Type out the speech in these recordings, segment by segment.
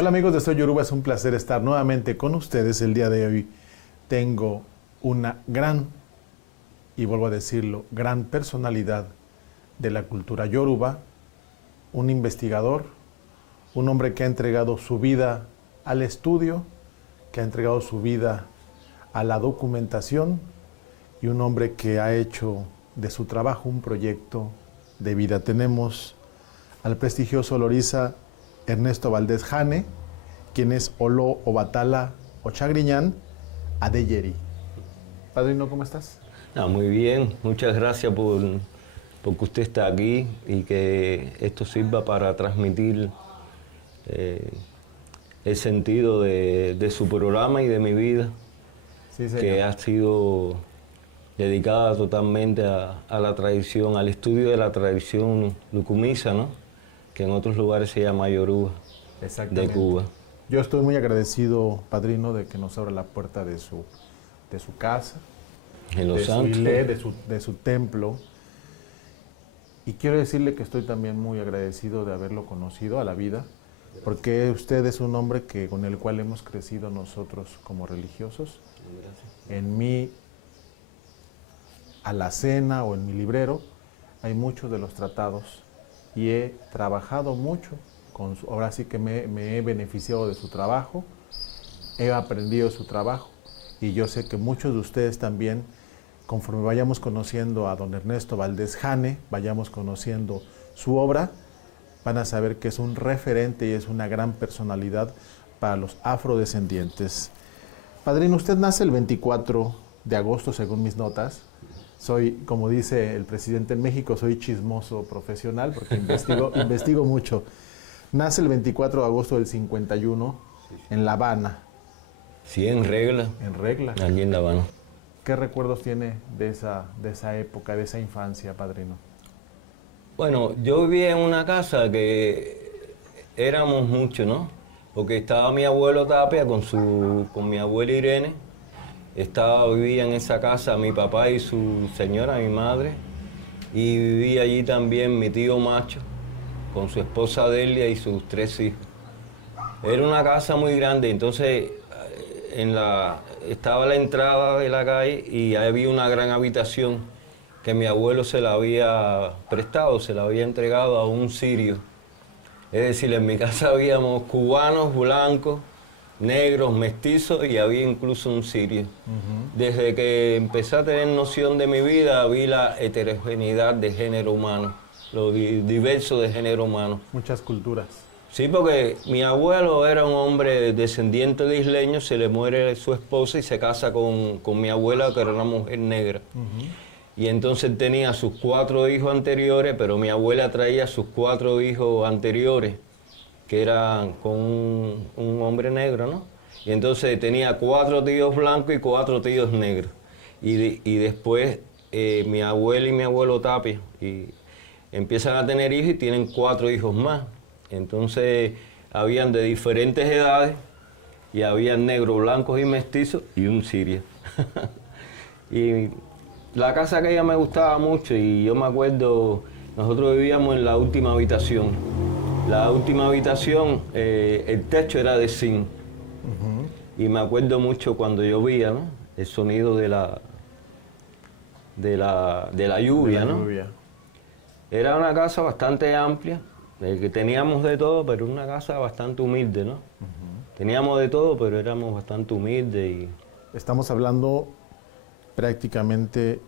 Hola amigos de Soy Yoruba, es un placer estar nuevamente con ustedes el día de hoy. Tengo una gran, y vuelvo a decirlo, gran personalidad de la cultura yoruba, un investigador, un hombre que ha entregado su vida al estudio, que ha entregado su vida a la documentación y un hombre que ha hecho de su trabajo un proyecto de vida. Tenemos al prestigioso loriza Ernesto Valdés Jane, quien es Olo Obatala Ochagriñán Adeyeri. Padrino, ¿cómo estás? Muy bien, muchas gracias por que usted está aquí y que esto sirva para transmitir el sentido de su programa y de mi vida, Sí, señor. que ha sido dedicada totalmente a la tradición, al estudio de la tradición lucumisa, ¿no? Que en otros lugares se llama Yoruba, de Cuba. Yo estoy muy agradecido, padrino, de que nos abra la puerta de su casa, En Los de su Santos. ilé, de su templo. Y quiero decirle que estoy también muy agradecido de haberlo conocido a la vida, porque usted es un hombre con el cual hemos crecido nosotros como religiosos. En mi alacena o en mi librero hay muchos de los tratados y he trabajado mucho ahora sí que me he beneficiado de su trabajo, he aprendido de su trabajo y yo sé que muchos de ustedes también, conforme vayamos conociendo a don Ernesto Valdés Jane, vayamos conociendo su obra, van a saber que es un referente y es una gran personalidad para los afrodescendientes. Padrino, usted nace el 24 de agosto, según mis notas. Soy, como dice el presidente en México, soy chismoso profesional porque investigo mucho. Nace el 24 de agosto del 51 en La Habana. Sí, en regla. En regla. Allí en La Habana. ¿Qué recuerdos tiene de esa época, de esa infancia, padrino? Bueno, yo vivía en una casa que éramos muchos, ¿no? Porque estaba mi abuelo Tapia con mi abuela Irene. Vivía en esa casa mi papá y su señora, mi madre. Y vivía allí también mi tío Macho, con su esposa Delia y sus 3 hijos. Era una casa muy grande, entonces estaba la entrada de la calle y había una gran habitación que mi abuelo se la había prestado, se la había entregado a un sirio. Es decir, en mi casa habíamos cubanos, blancos, negros, mestizos y había incluso un sirio. Desde que empecé a tener noción de mi vida, vi la heterogeneidad de género humano, lo diverso de género humano. Muchas culturas. Sí, porque mi abuelo era un hombre descendiente de isleños, se le muere su esposa y se casa con mi abuela, que era una mujer negra. Y entonces tenía sus 4 hijos anteriores, pero mi abuela traía sus 4 hijos anteriores, que eran con un hombre negro, ¿no? Y entonces tenía 4 tíos blancos y 4 tíos negros. Y después mi abuela y mi abuelo Tapia empiezan a tener hijos y tienen 4 hijos más. Entonces habían de diferentes edades y habían negros, blancos y mestizos y un sirio. Y la casa que ella me gustaba mucho y yo me acuerdo, nosotros vivíamos en la última habitación. La última habitación, el techo era de zinc. Y me acuerdo mucho cuando llovía, ¿no? El sonido de la lluvia, ¿no? Era una casa bastante amplia, que teníamos de todo, pero una casa bastante humilde, ¿no? Teníamos de todo, pero éramos bastante humildes. Estamos hablando prácticamente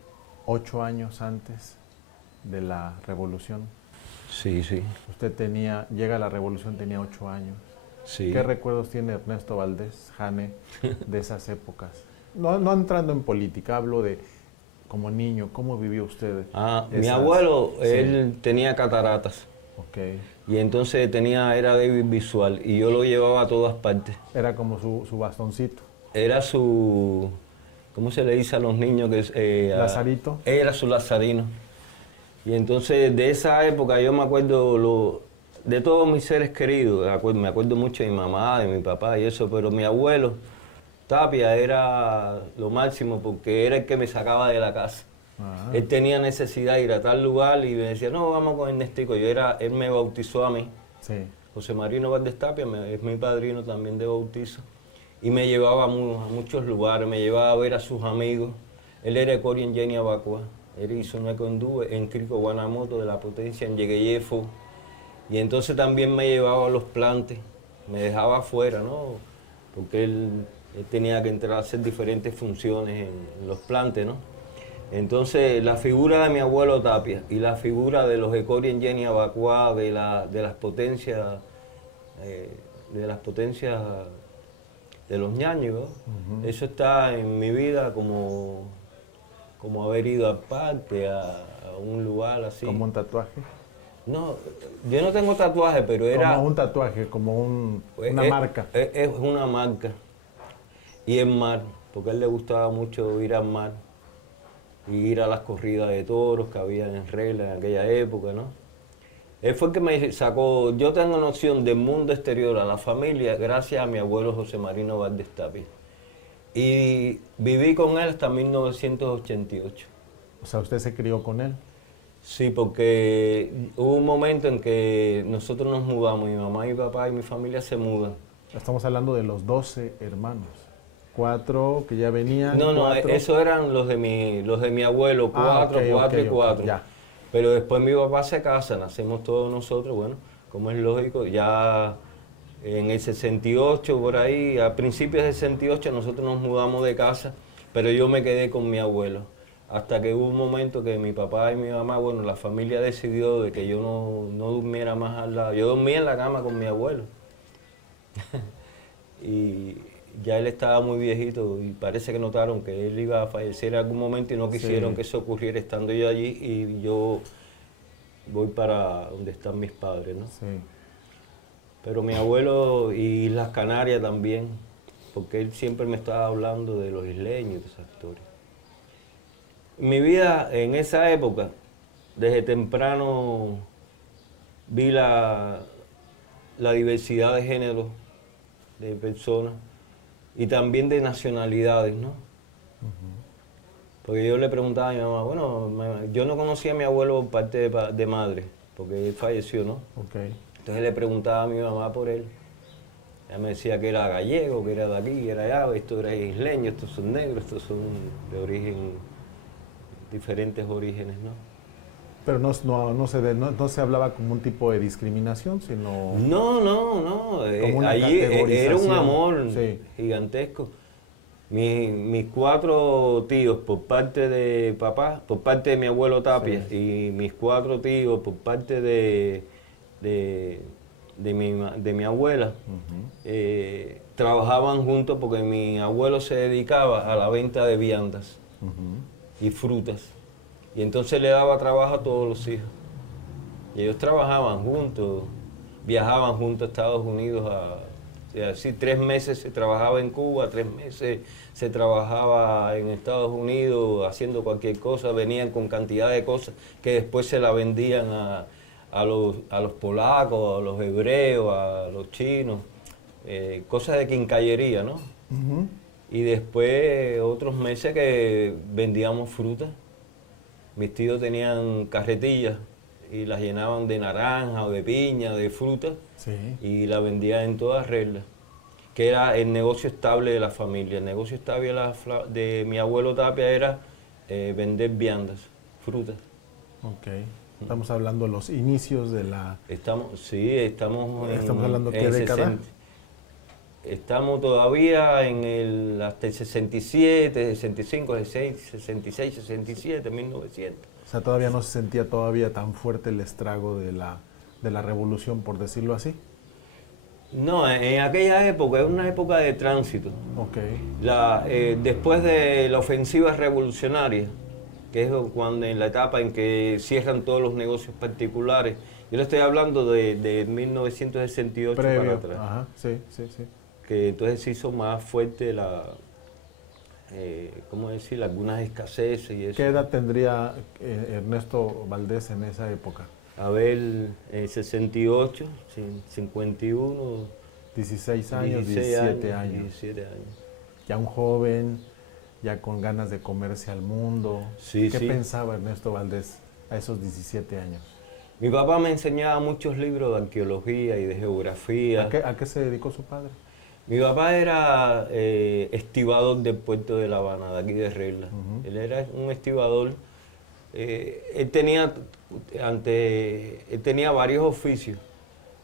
8 años antes de la Revolución. Sí, sí. Usted llega a la Revolución, tenía 8 años. Sí. ¿Qué recuerdos tiene Ernesto Valdés Jane de esas épocas? No entrando en política, hablo de como niño, ¿cómo vivió usted? Mi abuelo, él tenía cataratas. Okay. Y entonces era débil visual y yo lo llevaba a todas partes. Era como su bastoncito. Era su, ¿cómo se le dice a los niños? ¿Lazarito? Era su lazarino. Y entonces de esa época yo me acuerdo de todos mis seres queridos. Me acuerdo mucho de mi mamá, de mi papá y eso, pero mi abuelo Tapia era lo máximo porque era el que me sacaba de la casa. Él tenía necesidad de ir a tal lugar y me decía, no, vamos con Ernestico. Él me bautizó a mí. Sí. José Marino Valdés Tapia, es mi padrino también de bautizo, y me llevaba a muchos lugares, me llevaba a ver a sus amigos. Él era de Cori en Jenny Abacua, él hizo una condue en Crico Guanamoto de la Potencia en Yegueyefo, y entonces también me llevaba a los plantes, me dejaba afuera, ¿no? Porque él tenía que entrar a hacer diferentes funciones en los plantes, ¿no? Entonces, la figura de mi abuelo Tapia y la figura de los Ecori en Jenny Abacua, de las potencias, de los ñaños, ¿no? Eso está en mi vida como haber ido al parque, a un lugar así. ¿Como un tatuaje? No, yo no tengo tatuaje, pero era... Como un tatuaje, como una marca. Es una marca. Y el mar, porque a él le gustaba mucho ir al mar y ir a las corridas de toros que había en regla en aquella época, ¿no? Él fue el que me sacó, yo tengo noción del mundo exterior a la familia gracias a mi abuelo José Marino Valdés Tapia. Y viví con él hasta 1988. O sea, ¿usted se crió con él? Sí, porque hubo un momento en que nosotros nos mudamos, mi mamá, mi papá y mi familia se mudan. Estamos hablando de los 12 hermanos. 4 que ya venían. No, 4. esos eran los de mi abuelo, 4, 4 y 4. Ya. Pero después mi papá se casa, nacemos todos nosotros, bueno, como es lógico, ya en el 68, por ahí, a principios del 68 nosotros nos mudamos de casa, pero yo me quedé con mi abuelo. Hasta que hubo un momento que mi papá y mi mamá, bueno, la familia decidió de que yo no durmiera más al lado. Yo dormía en la cama con mi abuelo. Y ya él estaba muy viejito y parece que notaron que él iba a fallecer en algún momento y no quisieron que eso ocurriera estando yo allí, y yo voy para donde están mis padres, ¿no? Sí. Pero mi abuelo y las Canarias también, porque él siempre me estaba hablando de los isleños y de esa historia. Mi vida en esa época, desde temprano vi la diversidad de géneros, de personas y también de nacionalidades, ¿no? Porque yo le preguntaba a mi mamá, bueno, yo no conocía a mi abuelo por parte de madre, porque él falleció, ¿no? Okay. Entonces le preguntaba a mi mamá por él. Ella me decía que era gallego, que era de aquí, que era allá, esto era isleño, estos son negros, estos son de origen, diferentes orígenes, ¿no? Pero no se hablaba como un tipo de discriminación, sino... No. Como una Allí era un categorización. amor Sí. gigantesco. Mis 4 tíos por parte de papá, por parte de mi abuelo Tapia, Sí. y mis 4 tíos por parte de mi abuela, trabajaban juntos porque mi abuelo se dedicaba a la venta de viandas y frutas. Y entonces le daba trabajo a todos los hijos. Y ellos trabajaban juntos, viajaban juntos a Estados Unidos. O sea, así 3 meses se trabajaba en Cuba, 3 meses se trabajaba en Estados Unidos haciendo cualquier cosa. Venían con cantidad de cosas que después se la vendían a los polacos, a los hebreos, a los chinos. Cosas de quincallería, ¿no? Y después otros meses que vendíamos fruta. Mis tíos tenían carretillas y las llenaban de naranja o de piña, de fruta, Sí. y la vendían en todas reglas, que era el negocio estable de la familia. El negocio estable de mi abuelo Tapia era vender viandas, frutas. Ok. Estamos hablando de los inicios de la... Estamos hablando ¿qué década? Estamos todavía hasta el 67, 65, 66, 67, 1900. O sea, todavía no se sentía todavía tan fuerte el estrago de la revolución, por decirlo así. No, en aquella época, es una época de tránsito. Ok. Después de la ofensiva revolucionaria, que es cuando en la etapa en que cierran todos los negocios particulares, yo le estoy hablando de 1968 Previo. para atrás. Ajá, sí. Que entonces se hizo más fuerte algunas escaseces y eso. ¿Qué edad tendría Ernesto Valdés en esa época? A ver, 68, 51, 16 años, 17 años. 17 años. Ya un joven, ya con ganas de comerse al mundo. Sí, ¿Qué sí. pensaba Ernesto Valdés a esos 17 años? Mi papá me enseñaba muchos libros de arqueología y de geografía. A qué se dedicó su padre? Mi papá era estibador del puerto de La Habana, de aquí de Regla. Él era un estibador. Él tenía varios oficios.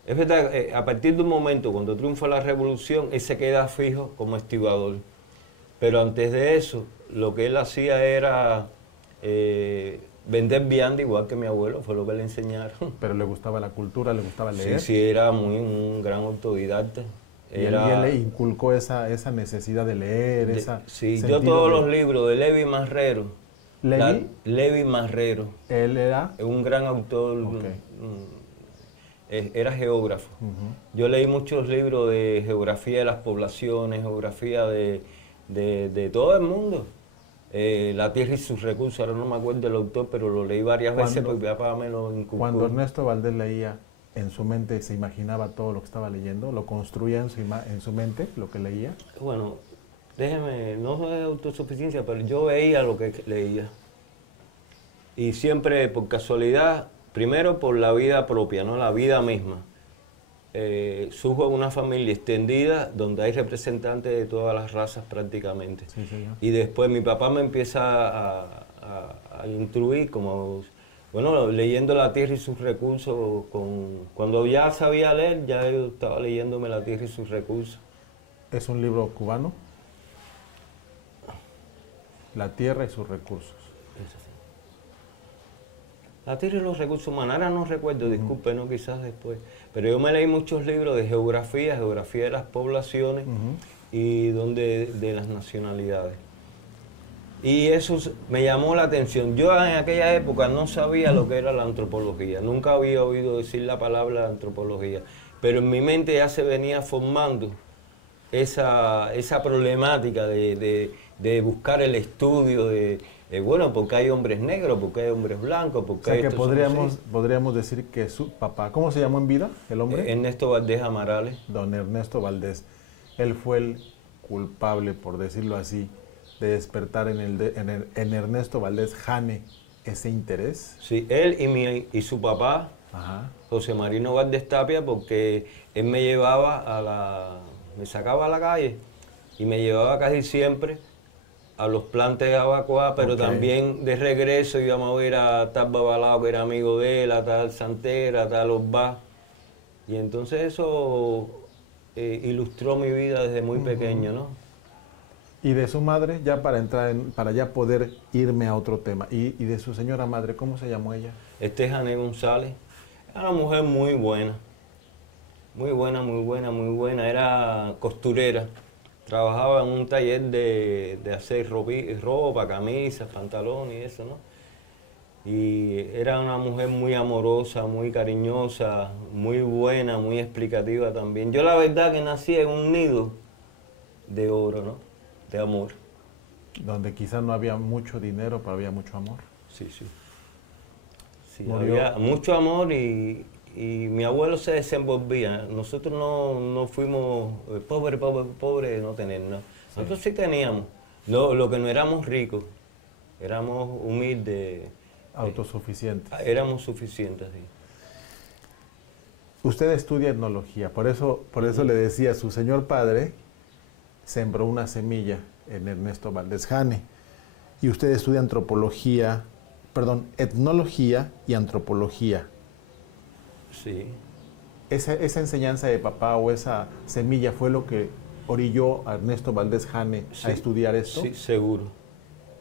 Es verdad, a partir de un momento, cuando triunfa la revolución, él se queda fijo como estibador. Pero antes de eso, lo que él hacía era vender vianda, igual que mi abuelo, fue lo que le enseñaron. Pero le gustaba la cultura, le gustaba leer. Sí, era un gran autodidacta. Y él le inculcó esa necesidad de leer, sí, yo todos los libros de Levi Marrero. ¿Levi? Marrero. Él era un gran autor, okay. Era geógrafo. Yo leí muchos libros de geografía de las poblaciones, geografía de todo el mundo. La tierra y sus recursos, ahora no me acuerdo del autor, pero lo leí varias veces porque mi papá me lo inculcó. Cuando Ernesto Valdés leía, en su mente se imaginaba todo lo que estaba leyendo, lo construía en su mente, lo que leía. Bueno, déjeme, no es autosuficiencia, pero yo veía lo que leía. Y siempre por casualidad, primero por la vida propia, ¿no? La vida misma. Surjo en una familia extendida donde hay representantes de todas las razas prácticamente. Sí, señor. Y después mi papá me empieza a instruir como... Bueno, leyendo La tierra y sus recursos, cuando ya sabía leer, ya yo estaba leyéndome La tierra y sus recursos. ¿Es un libro cubano? La tierra y sus recursos. Eso sí. La tierra y los recursos humanos, ahora no recuerdo, disculpe, no, quizás después. Pero yo me leí muchos libros de geografía de las poblaciones y de las nacionalidades. Y eso me llamó la atención. Yo en aquella época no sabía lo que era la antropología, nunca había oído decir la palabra antropología, pero en mi mente ya se venía formando esa problemática de buscar el estudio, bueno, porque hay hombres negros, porque hay hombres blancos, porque hay... O sea que podríamos decir que su papá, ¿cómo se llamó en vida el hombre? Ernesto Valdés Amarales. Don Ernesto Valdés. Él fue el culpable, por decirlo así, de despertar en Ernesto Valdés Jane ese interés. Sí, él y su papá, José Marino Valdés Tapia, porque él me llevaba me sacaba a la calle y me llevaba casi siempre a los plantes de Abacoa, pero también de regreso íbamos a ver a tal Babalao, que era amigo de él, a tal Santera, a tal Osba. Y entonces eso ilustró mi vida desde muy pequeño, ¿no? Y de su madre, ya para ya poder irme a otro tema, y de su señora madre, ¿cómo se llamó ella? Jane González. Era una mujer muy buena. Muy buena, muy buena, muy buena. Era costurera. Trabajaba en un taller de hacer ropa, camisas, pantalones y eso, ¿no? Y era una mujer muy amorosa, muy cariñosa, muy buena, muy explicativa también. Yo la verdad que nací en un nido de oro, ¿no? De amor. Donde quizás no había mucho dinero, pero había mucho amor. Sí, sí. Sí, había mucho amor y mi abuelo se desenvolvía. Nosotros no fuimos pobre de no tener, ¿no? Nosotros sí teníamos. Lo que no éramos ricos, éramos humildes. Autosuficientes. Éramos suficientes, sí. Usted estudia etnología, por eso le decía, su señor padre sembró una semilla en Ernesto Valdés Jane. Y usted estudia etnología y antropología. Sí. Esa enseñanza de papá o esa semilla fue lo que orilló a Ernesto Valdés Jane a estudiar esto. Sí, seguro.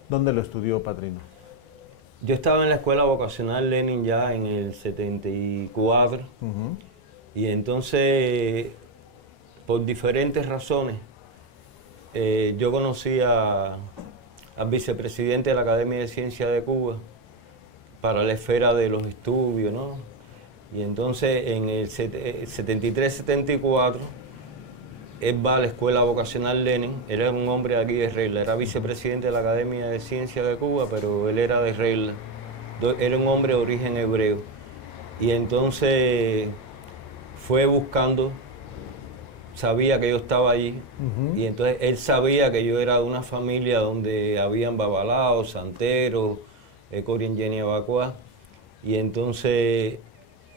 ¿Dónde lo estudió, padrino? Yo estaba en la escuela vocacional Lenin ya en el 74 y entonces por diferentes razones yo conocí al vicepresidente de la Academia de Ciencias de Cuba para la esfera de los estudios, ¿no? Y entonces en el 73-74 él va a la escuela vocacional Lenin, era un hombre de aquí de Regla, era vicepresidente de la Academia de Ciencias de Cuba, pero él era de Regla, era un hombre de origen hebreo. Y entonces fue buscando, sabía que yo estaba allí, y entonces él sabía que yo era de una familia donde habían babalaos, santeros, Corien Yeni Abacoa, y entonces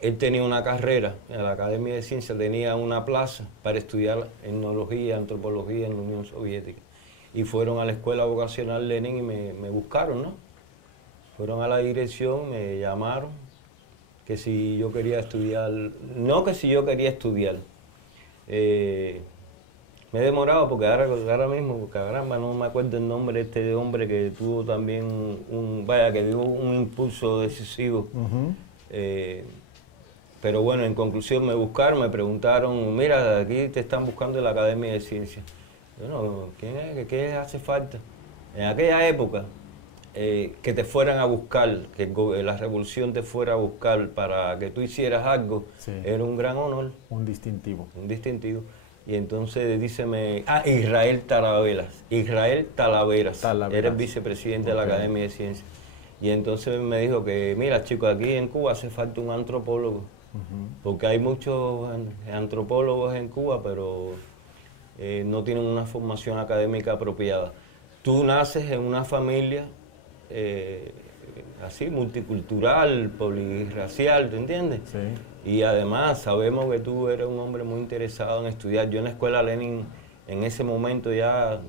él tenía una carrera en la Academia de Ciencias, tenía una plaza para estudiar etnología, antropología en la Unión Soviética. Y fueron a la escuela vocacional Lenin y me buscaron, ¿no? Fueron a la dirección, me llamaron, que si yo quería estudiar, no que si yo quería estudiar. Me he demorado porque ahora mismo, porque caramba, no me acuerdo el nombre de este hombre que tuvo también que dio un impulso decisivo. Pero bueno, en conclusión me buscaron, me preguntaron, mira, aquí te están buscando en la Academia de Ciencias. Bueno, ¿quién es? ¿Qué hace falta? En aquella época, que te fueran a buscar, que la revolución te fuera a buscar para que tú hicieras algo, sí, era un gran honor. Un distintivo. Un distintivo. Y entonces díceme, Israel Talaveras. Israel Talaveras. Era el vicepresidente de la Academia de Ciencias. Y entonces me dijo que, mira chicos, aquí en Cuba hace falta un antropólogo. Porque hay muchos antropólogos en Cuba, pero no tienen una formación académica apropiada. Tú naces en una familia así, multicultural, polirracial, ¿te entiendes? Sí. Y además sabemos que tú eres un hombre muy interesado en estudiar. Yo en la escuela Lenin, en ese momento ya,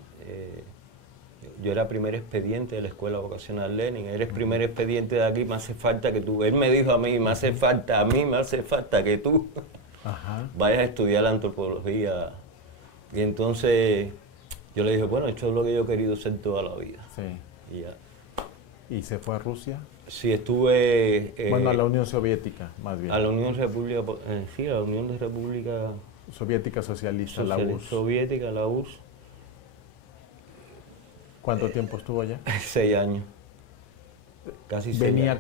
yo era primer expediente de la escuela vocacional Lenin. Eres primer expediente de aquí, me hace falta que tú. Él me dijo a mí, me hace falta que tú vayas a estudiar la antropología. Y entonces yo le dije, bueno, esto es lo que yo he querido hacer toda la vida. Sí. Y ya. ¿Y se fue a Rusia? Sí, estuve... bueno, a la Unión Soviética, más bien. A la Unión República, sí, a la Unión de República... Soviética Socialista, la URSS. Soviética, la URSS. ¿Cuánto tiempo estuvo allá? 6 años. Casi 6 años.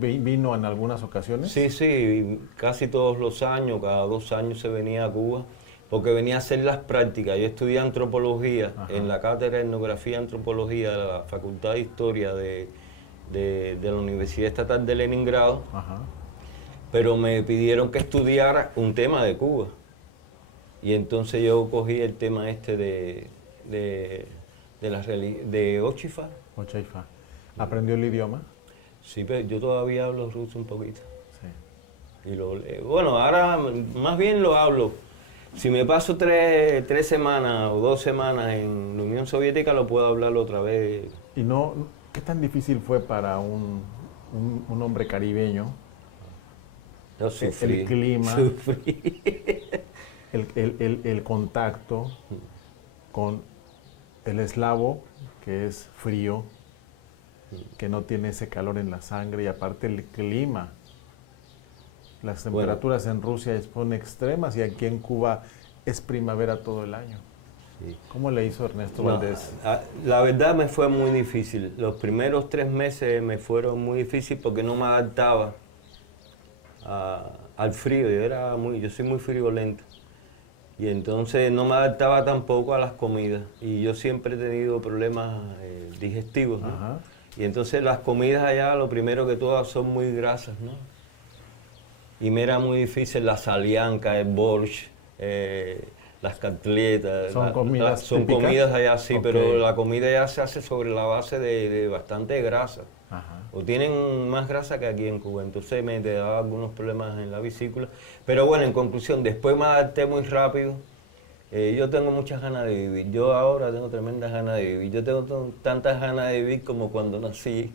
¿Vino en algunas ocasiones? Sí, sí, casi todos los años, cada 2 años se venía a Cuba, porque venía a hacer las prácticas. Yo estudié antropología en la cátedra de etnografía y antropología de la Facultad de Historia de la Universidad Estatal de Leningrado, pero me pidieron que estudiara un tema de Cuba. Y entonces yo cogí el tema este de Ochifa. Ochifa. ¿Aprendió el idioma? Sí, pero yo todavía hablo ruso un poquito. Sí. Y bueno, ahora más bien lo hablo. Si me paso 3 semanas o 2 semanas en la Unión Soviética, lo puedo hablar otra vez. ¿Y no, qué tan difícil fue para un hombre caribeño? Yo sufrí. El clima, sufrí. el contacto con el eslavo, que es frío, que no tiene ese calor en la sangre, y aparte el clima. Las temperaturas en Rusia son extremas y aquí en Cuba es primavera todo el año. Sí. ¿Cómo le hizo Ernesto Valdés? La verdad me fue muy difícil. Los primeros 3 meses me fueron muy difíciles porque no me adaptaba al frío. Yo soy muy friolento. Y entonces no me adaptaba tampoco a las comidas. Y yo siempre he tenido problemas digestivos, ¿no? Y entonces las comidas allá, lo primero que todas son muy grasas, ¿no? Y me era muy difícil la salianca, el borscht, las cotletas. Son comidas son típicas. Comidas allá, sí, pero la comida allá se hace sobre la base de bastante grasa. O tienen más grasa que aquí en Cuba, entonces me daba algunos problemas en la vesícula. Pero bueno, en conclusión, después me adapté muy rápido. Yo tengo muchas ganas de vivir. Yo ahora tengo tremendas ganas de vivir. Yo tengo tantas ganas de vivir como cuando nací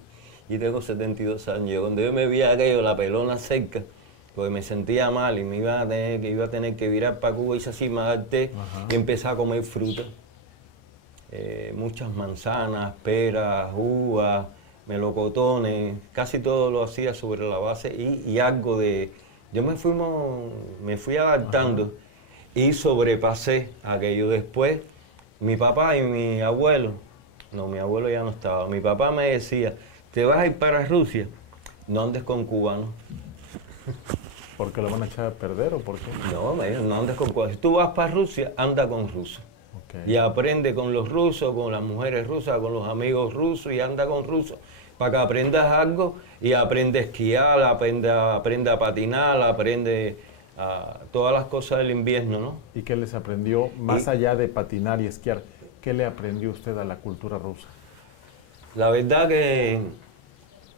y tengo 72 años. Cuando yo me vi aquello, la pelona cerca, porque me sentía mal y iba a tener que virar para Cuba, hice así, me adapté y empecé a comer fruta. Muchas manzanas, peras, uvas, melocotones, casi todo lo hacía sobre la base y algo de... Yo me fui adaptando y sobrepasé aquello. Después, mi papá y mi abuelo, no, mi abuelo ya no estaba, mi papá me decía, ¿te vas a ir para Rusia? No andes con cubanos. ¿Por qué lo van a echar a perder o por qué? No, no andes con cubanos. Si tú vas para Rusia, anda con rusos. Y aprende con los rusos, con las mujeres rusas, con los amigos rusos y anda con rusos para que aprendas algo y aprende a esquiar, aprende a patinar, aprende a todas las cosas del invierno, ¿no? ¿Y qué les aprendió, más allá de patinar y esquiar, qué le aprendió usted a la cultura rusa? La verdad que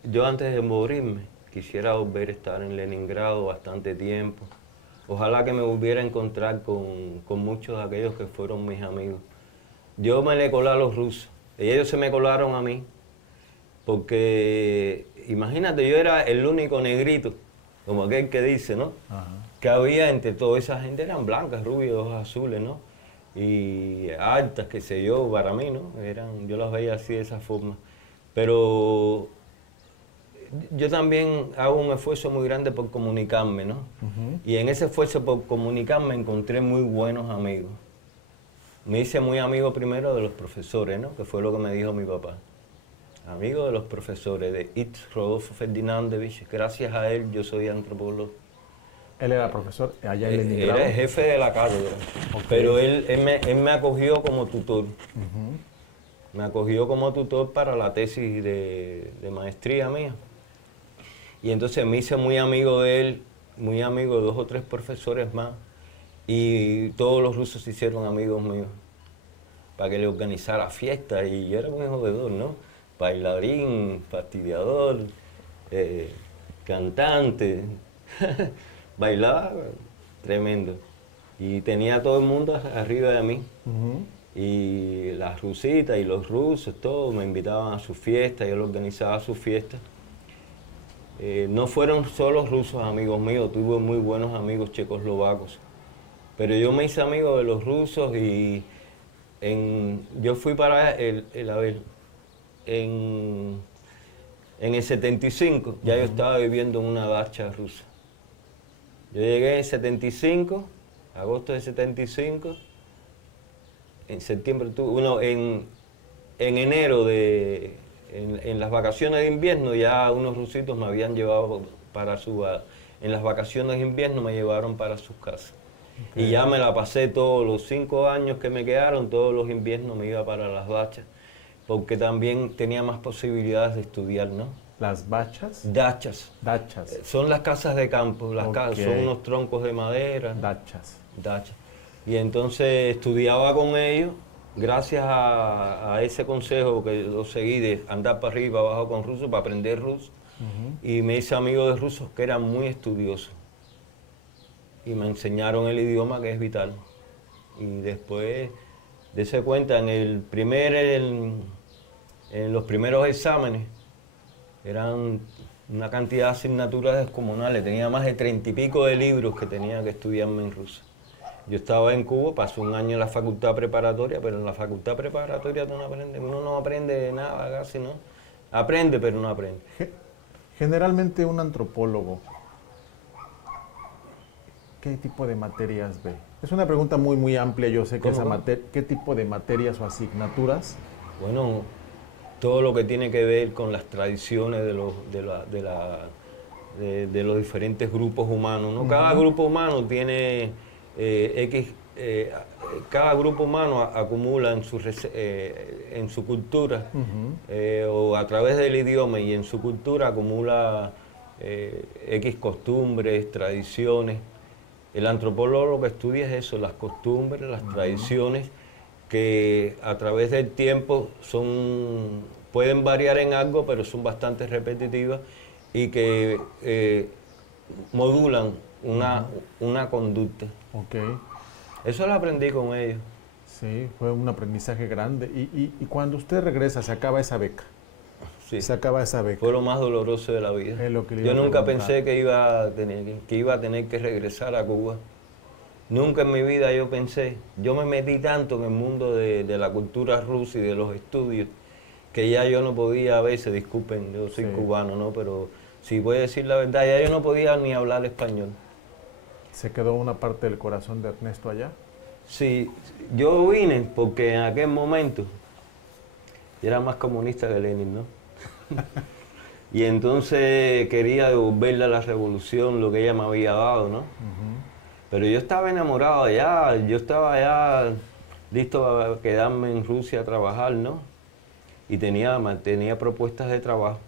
yo antes de morirme quisiera volver a estar en Leningrado bastante tiempo. Ojalá que me volviera a encontrar con muchos de aquellos que fueron mis amigos. Yo me le colé a los rusos, y ellos se me colaron a mí, porque imagínate, yo era el único negrito, como aquel que dice, ¿no? Ajá. Que había entre toda esa gente, eran blancas, rubias, ojos azules, ¿no? Y altas, qué sé yo, para mí, ¿no? Yo las veía así de esa forma. Pero yo también hago un esfuerzo muy grande por comunicarme, ¿no? Y en ese esfuerzo por comunicarme encontré muy buenos amigos. Me hice muy amigo primero de los profesores, ¿no? Que fue lo que me dijo mi papá. Amigo de los profesores, de Itz Rodolfo Ferdinandovich. Gracias a él yo soy antropólogo. Él era profesor allá en Leningrado. Era el jefe de la cátedra, pero él me acogió como tutor. Me acogió como tutor para la tesis de maestría mía. Y entonces me hice muy amigo de él, muy amigo de 2 o 3 profesores más. Y todos los rusos se hicieron amigos míos para que le organizara fiestas. Y yo era muy jodedor, ¿no? Bailarín, fastidiador, cantante. Bailaba tremendo. Y tenía a todo el mundo arriba de mí. Y las rusitas y los rusos, todos me invitaban a sus fiestas, yo les organizaba sus fiestas. No fueron solo rusos amigos míos, tuve muy buenos amigos checoslovacos. Pero yo me hice amigo de los rusos y yo fui para en el 75, ya yo estaba viviendo en una dacha rusa. Yo llegué en el 75, agosto del 75, en septiembre, en enero, en las vacaciones de invierno, ya unos rusitos me habían llevado en las vacaciones de invierno me llevaron para sus casas. Okay. Y ya me la pasé todos los 5 años que me quedaron, todos los inviernos me iba para las dachas, porque también tenía más posibilidades de estudiar, ¿no? ¿Las bachas? Dachas. Dachas. Son las casas de campo, Okay. Son unos troncos de madera. Dachas. Dachas. Y entonces estudiaba con ellos, gracias a ese consejo que lo seguí de andar para arriba y para abajo con rusos, para aprender ruso. Y me hice amigo de rusos que eran muy estudiosos. Y me enseñaron el idioma, que es vital. Y después, dése cuenta, en los primeros exámenes, eran una cantidad de asignaturas descomunales. Tenía más de 30 y pico de libros que tenía que estudiarme en ruso. Yo estaba en Cuba, pasé un año en la facultad preparatoria, pero en la facultad preparatoria uno no aprende nada casi, ¿no? Aprende, pero no aprende. Generalmente un antropólogo, ¿qué tipo de materias ve? Es una pregunta muy, muy amplia, yo sé que ¿qué tipo de materias o asignaturas? Bueno, todo lo que tiene que ver con las tradiciones de los diferentes grupos humanos, ¿no? Cada grupo humano tiene cada grupo humano acumula en su cultura o a través del idioma y en su cultura acumula X costumbres, tradiciones. El antropólogo lo que estudia es eso, las costumbres, las tradiciones que a través del tiempo pueden variar en algo, pero son bastante repetitivas y que modulan una conducta. Okay. Eso lo aprendí con ellos. Sí, fue un aprendizaje grande. Y cuando usted regresa, se acaba esa beca. Sí. Se acaba esa beca. Fue lo más doloroso de la vida. Es lo que yo nunca pensé que iba a tener que regresar a Cuba. Nunca en mi vida yo pensé. Yo me metí tanto en el mundo de la cultura rusa y de los estudios que ya yo no podía, a veces, disculpen, yo soy cubano, ¿no? Pero si voy a decir la verdad, ya yo no podía ni hablar español. ¿Se quedó una parte del corazón de Ernesto allá? Sí, yo vine porque en aquel momento yo era más comunista que Lenin, ¿no? Y entonces quería devolverle a la revolución lo que ella me había dado, ¿no? Pero yo estaba enamorado allá, yo estaba allá listo a quedarme en Rusia a trabajar, ¿no? Y tenía propuestas de trabajo.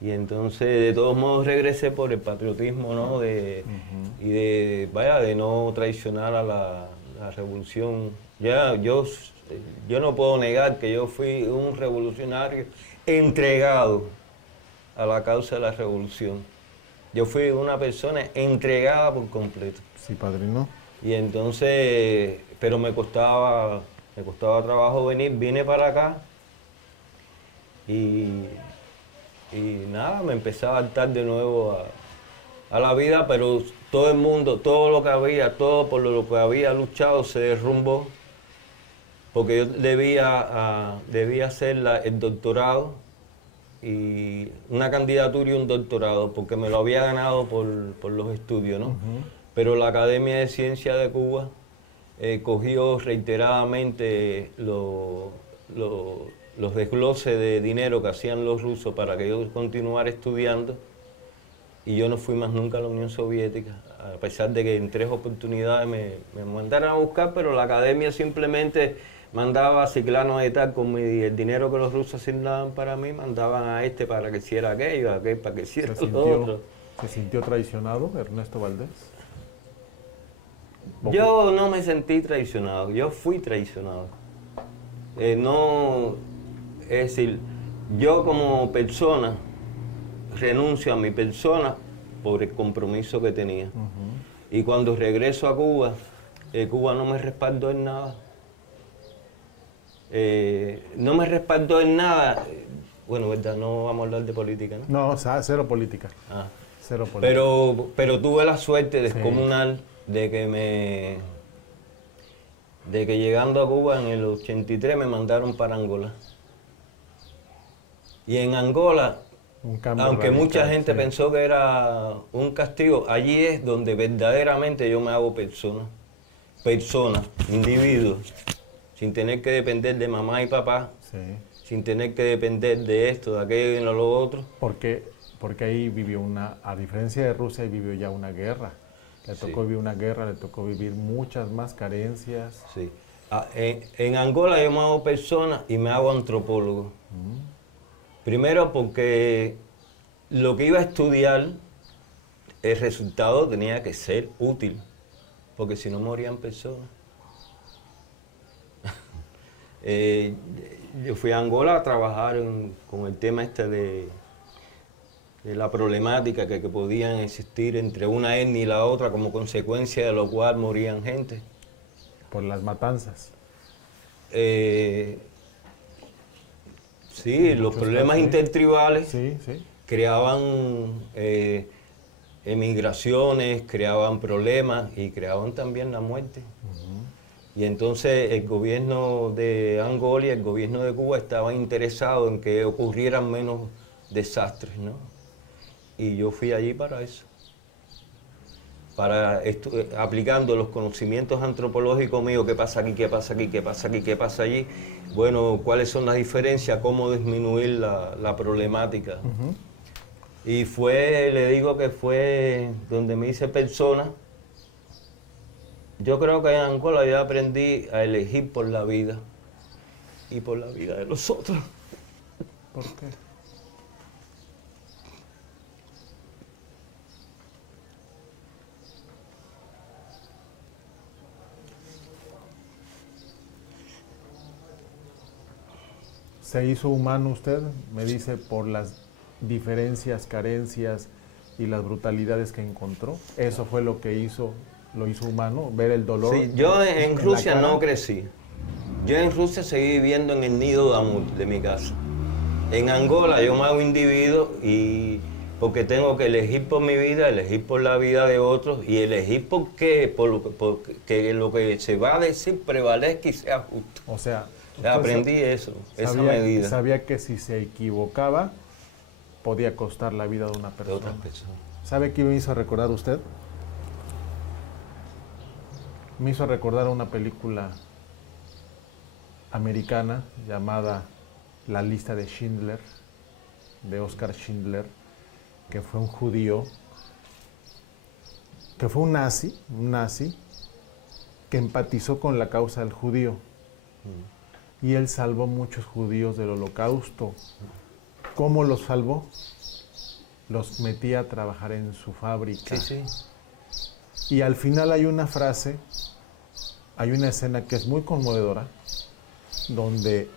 Y entonces, de todos modos, regresé por el patriotismo, ¿no? Y de no traicionar a la revolución. Yo no puedo negar que yo fui un revolucionario entregado a la causa de la revolución. Yo fui una persona entregada por completo. Sí, padrino. Y entonces, pero me costaba trabajo venir, vine para acá y nada, me empecé a adaptar de nuevo a la vida, pero todo el mundo, todo lo que había, todo por lo que había luchado se derrumbó, porque yo debía hacer el doctorado, y una candidatura y un doctorado, porque me lo había ganado por los estudios, ¿no? Pero la Academia de Ciencias de Cuba cogió reiteradamente los desgloses de dinero que hacían los rusos para que yo continuara estudiando, y yo no fui más nunca a la Unión Soviética, a pesar de que en 3 oportunidades me mandaron a buscar, pero la Academia simplemente mandaba a Ciclano de tal con el dinero que los rusos asignaban para mí, mandaban a este para que hiciera aquello, a aquel para que hiciera lo otro. ¿Se sintió traicionado Ernesto Valdés? Yo no me sentí traicionado, yo fui traicionado. No, es decir, yo como persona renuncio a mi persona por el compromiso que tenía. Y cuando regreso a Cuba, Cuba no me respaldó en nada. No me respaldó en nada. Bueno, verdad, no vamos a hablar de política, ¿no? No, cero política. Ah. Cero política. Pero tuve la suerte descomunal de que llegando a Cuba en el 83 me mandaron para Angola. Y en Angola, aunque radical, mucha gente pensó que era un castigo, allí es donde verdaderamente yo me hago persona, individuo, sin tener que depender de mamá y papá, sin tener que depender de esto, de aquello y de lo otro. Porque ahí vivió a diferencia de Rusia, ahí vivió ya una guerra. Le tocó vivir una guerra, le tocó vivir muchas más carencias. Sí. En Angola yo me hago persona y me hago antropólogo. Primero porque lo que iba a estudiar, el resultado tenía que ser útil, porque si no morían personas. Yo fui a Angola a trabajar con el tema de la problemática que podían existir entre una etnia y la otra, como consecuencia de lo cual morían gente. Por las matanzas. Sí, los problemas intertribales creaban emigraciones, creaban problemas y creaban también la muerte. Y entonces el gobierno de Angola y el gobierno de Cuba estaban interesados en que ocurrieran menos desastres, ¿no? Y yo fui allí para eso, aplicando los conocimientos antropológicos míos, qué pasa aquí, qué pasa aquí, qué pasa aquí, qué pasa allí, bueno, cuáles son las diferencias, cómo disminuir la problemática. Y le digo que fue donde me hice persona. Yo creo que en Angola yo aprendí a elegir por la vida y por la vida de los otros. ¿Por qué? ¿Se hizo humano usted? Me dice, por las diferencias, carencias y las brutalidades que encontró. ¿Eso fue lo que lo hizo humano? ¿Ver el dolor? Sí, yo en Rusia no crecí. Yo en Rusia seguí viviendo en el nido de amor de mi casa. En Angola yo me hago individuo porque tengo que elegir por mi vida, elegir por la vida de otros y elegir porque lo que se va a decir prevalezca y sea justo. O sea, aprendí eso, esa medida. Sabía que si se equivocaba, podía costar la vida de una persona. De otras personas. ¿Sabe qué me hizo recordar usted? Me hizo recordar una película americana llamada La lista de Schindler, de Oskar Schindler, que fue un judío, que fue un nazi, que empatizó con la causa del judío. Y él salvó muchos judíos del Holocausto. ¿Cómo los salvó? Los metía a trabajar en su fábrica. Sí. Y al final hay una frase, hay una escena que es muy conmovedora, donde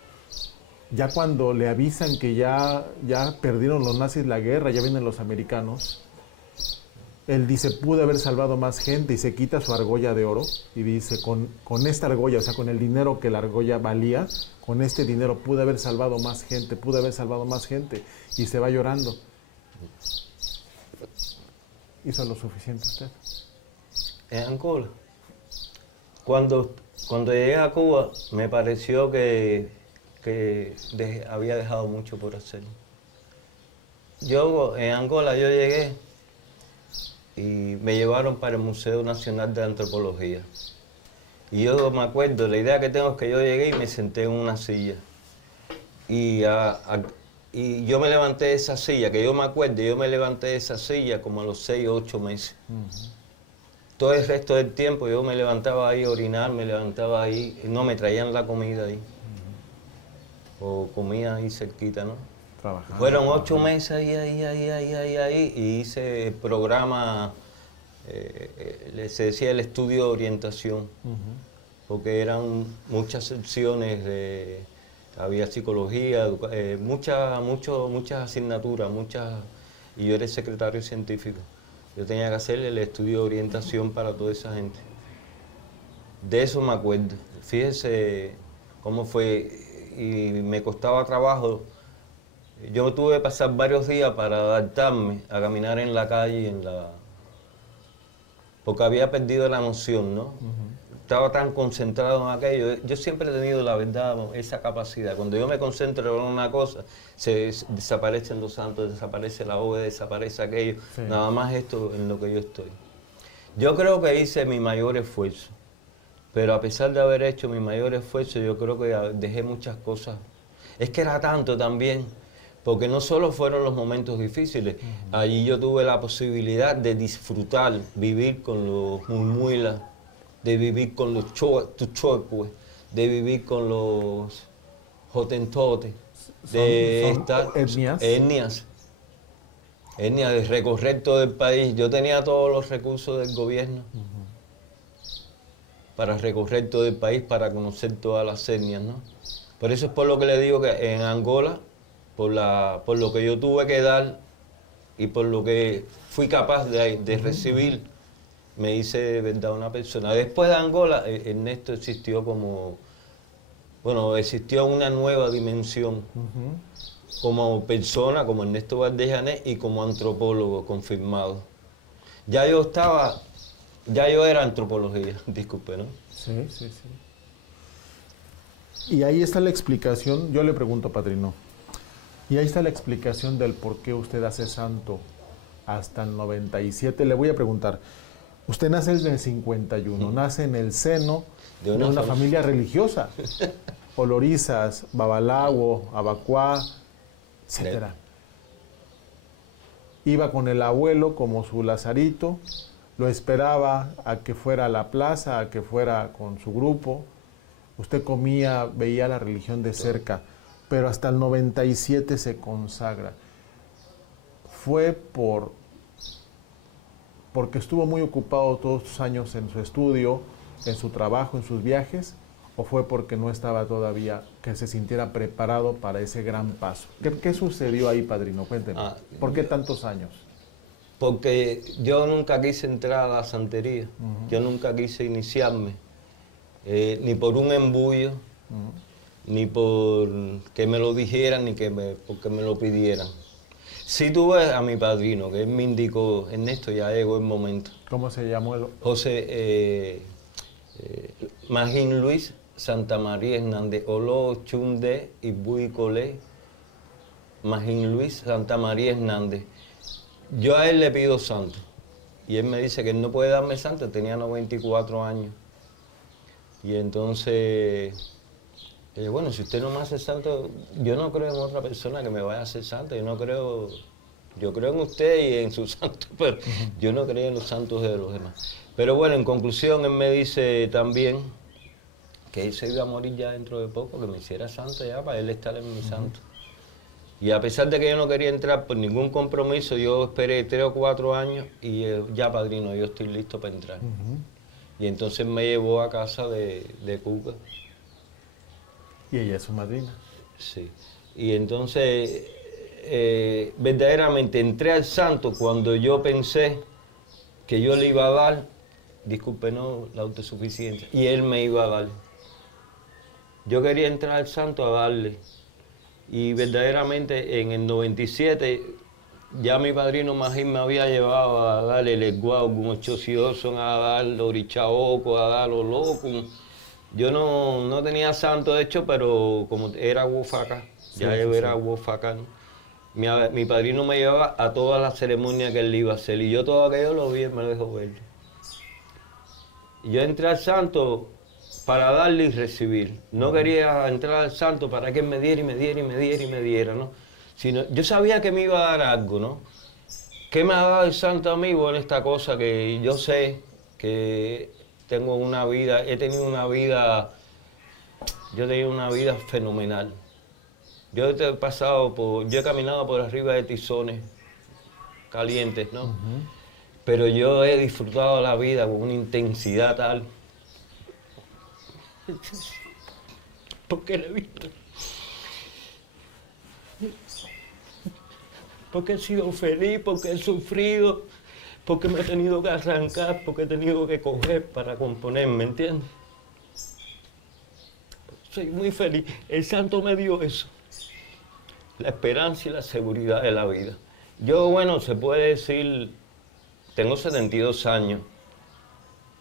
ya cuando le avisan que ya perdieron los nazis la guerra, ya vienen los americanos, él dice, pude haber salvado más gente, y se quita su argolla de oro y dice, con esta argolla, o sea, con el dinero que la argolla valía, con este dinero pude haber salvado más gente, pude haber salvado más gente, y se va llorando. ¿Hizo lo suficiente usted? En Angola. Cuando llegué a Cuba, me pareció que había dejado mucho por hacer. En Angola yo llegué y me llevaron para el Museo Nacional de Antropología. Y yo me acuerdo, la idea que tengo es que yo llegué y me senté en una silla. Y yo me levanté de esa silla, que yo me acuerdo, yo me levanté de esa silla como a los 6 o 8 meses. Todo el resto del tiempo yo me levantaba ahí a orinar, me levantaba ahí, no me traían la comida ahí. O comía ahí cerquita, ¿no? Trabajando. Fueron 8 meses ahí, y hice el programa, se decía el estudio de orientación, porque eran muchas secciones, había psicología, muchas asignaturas, y yo era el secretario científico. Yo tenía que hacer el estudio de orientación para toda esa gente. De eso me acuerdo. Fíjese cómo fue, y me costaba trabajo. Yo tuve que pasar varios días para adaptarme a caminar en la calle, porque había perdido la noción, ¿no? Estaba tan concentrado en aquello. Yo siempre he tenido, la verdad, esa capacidad. Cuando yo me concentro en una cosa, desaparecen los santos, desaparece la obra, desaparece aquello. Sí. Nada más esto en lo que yo estoy. Yo creo que hice mi mayor esfuerzo, pero a pesar de haber hecho mi mayor esfuerzo, yo creo que dejé muchas cosas. Es que era tanto también, porque no solo fueron los momentos difíciles, allí yo tuve la posibilidad de disfrutar, vivir con los mumuilas, de vivir con los tuchuecos, de vivir con los hotentotes, de estas etnias, de recorrer todo el país. Yo tenía todos los recursos del gobierno para recorrer todo el país, para conocer todas las etnias, ¿no? Por eso es por lo que le digo que en Angola, por lo que yo tuve que dar y por lo que fui capaz de recibir, me hice de verdad una persona. Después de Angola, Ernesto existió existió una nueva dimensión, como persona, como Ernesto Valdejanet y como antropólogo confirmado. Ya yo era antropología, disculpe, ¿no? Sí. Y ahí está la explicación, yo le pregunto, padrino, y ahí está la explicación del por qué usted hace santo hasta el 97. Le voy a preguntar, usted nace en el 51, nace en el seno de una familia religiosa. Olorizas, Babalawo, Abacuá, etc. Iba con el abuelo como su lazarito, lo esperaba a que fuera a la plaza, a que fuera con su grupo. Usted comía, veía la religión de cerca, pero hasta el 97 se consagra. ¿Fue porque estuvo muy ocupado todos sus años en su estudio, en su trabajo, en sus viajes, o fue porque no estaba todavía, que se sintiera preparado para ese gran paso? ¿Qué sucedió ahí, padrino? Cuénteme. ¿Por qué tantos años? Porque yo nunca quise entrar a la santería, yo nunca quise iniciarme, ni por un embullo, ni por que me lo dijeran, ni porque me lo pidieran. Sí tuve a mi padrino, que él me indicó, Ernesto, ya llegó el momento. ¿Cómo se llamó él? José Magín Luis Santa María Hernández, Olo Chunde y Buicole, Magín Luis Santa María Hernández. Yo a él le pido santo, y él me dice que él no puede darme santo, tenía 94 años. Y entonces, bueno, si usted no me hace santo, yo no creo en otra persona que me vaya a hacer santo, yo creo en usted y en sus santos, pero yo no creo en los santos de los demás. Pero bueno, en conclusión, él me dice también que él se iba a morir ya dentro de poco, que me hiciera santo ya para él estar en mi santo. Y a pesar de que yo no quería entrar por ningún compromiso, yo esperé 3 o 4 años y ya, padrino, yo estoy listo para entrar. Y entonces me llevó a casa de Cuca. ¿Y ella es su madrina? Sí. Y entonces, verdaderamente entré al santo cuando yo pensé que yo le iba a dar, disculpe, no, la autosuficiencia, y él me iba a dar. Yo quería entrar al santo a darle. Y verdaderamente en el 97 ya mi padrino Magín me había llevado a dar el Esguau, con Chosioson, a dar Orichaoco, a dar los locos. Yo no tenía santo de hecho, pero como era Wofaca, ya yo era Wofaca, ¿no? Mi padrino me llevaba a todas las ceremonias que él iba a hacer y yo todo aquello lo vi y me lo dejó ver. Y yo entré al santo para darle y recibir. No quería entrar al santo para que él me diera y me diera y me diera y me diera, ¿no? Sino, yo sabía que me iba a dar algo, ¿no? ¿Qué me ha dado el santo a mí? Bueno, esta cosa que yo sé que tengo una vida, yo he tenido una vida fenomenal. Yo he caminado por arriba de tizones calientes, ¿no? Pero yo he disfrutado la vida con una intensidad tal, porque la he visto, porque he sido feliz, porque he sufrido, porque me he tenido que arrancar, porque he tenido que coger para componer, ¿me entiendes? Soy muy feliz. El santo me dio eso, la esperanza y la seguridad de la vida. Yo, bueno, se puede decir, tengo 72 años,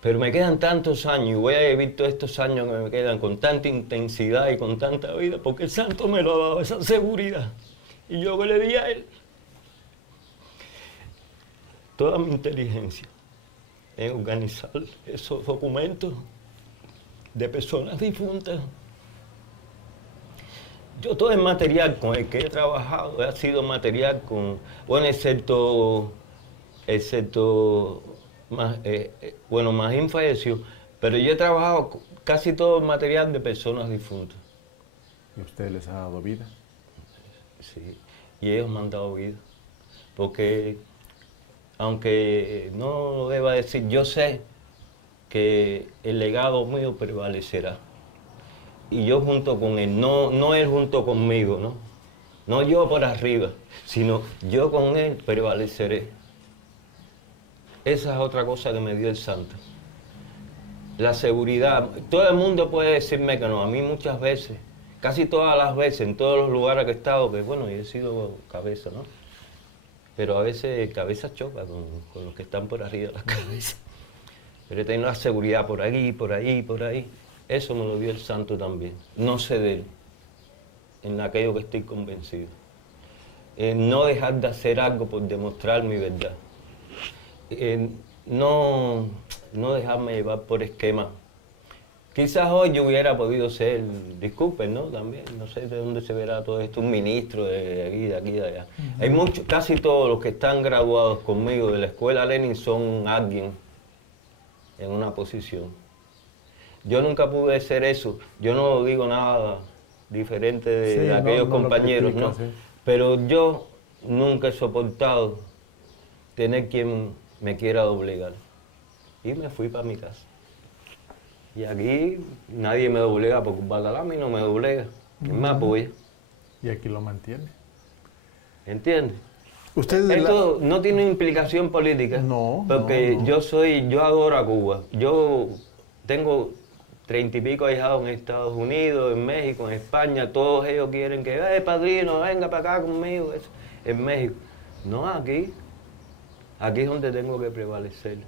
pero me quedan tantos años y voy a vivir todos estos años que me quedan con tanta intensidad y con tanta vida, porque el santo me lo ha dado, esa seguridad. Y yo le di a él toda mi inteligencia en organizar esos documentos de personas difuntas. Yo todo el material con el que he trabajado ha sido material con, bueno, excepto bueno, Magín falleció, pero yo he trabajado casi todo el material de personas difuntas. ¿Y usted les ha dado vida? Sí, y ellos me han dado vida, porque aunque no lo deba decir, yo sé que el legado mío prevalecerá. Y yo junto con él, no él junto conmigo, ¿no? No yo por arriba, sino yo con él prevaleceré. Esa es otra cosa que me dio el santo. La seguridad. Todo el mundo puede decirme que no. A mí muchas veces, casi todas las veces, en todos los lugares que he estado, que bueno, yo he sido cabeza, ¿no? Pero a veces cabeza choca con los que están por arriba de la cabeza. Pero he tenido la seguridad por aquí, por ahí, por ahí. Eso me lo dio el santo también. No ceder en aquello que estoy convencido. No dejar de hacer algo por demostrar mi verdad. No dejarme llevar por esquemas. Quizás hoy yo hubiera podido ser, disculpen, ¿no? También, no sé de dónde se verá todo esto, un ministro de aquí, de aquí, de allá. Hay muchos, casi todos los que están graduados conmigo de la escuela Lenin son alguien en una posición. Yo nunca pude ser eso. Yo no digo nada diferente de aquellos compañeros, ¿no? Sí. Pero yo nunca he soportado tener quien me quiera doblegar. Y me fui para mi casa. Y aquí nadie me doblega, porque Badalami no me doblega. ¿Quién me apoya? Y aquí lo mantiene. ¿Entiendes? Esto no tiene implicación política. No. Porque yo adoro a Cuba. Yo tengo 30 y pico ahijados en Estados Unidos, en México, en España. Todos ellos quieren que, padrino, venga para acá conmigo. En México. No, aquí. Aquí es donde tengo que prevalecer.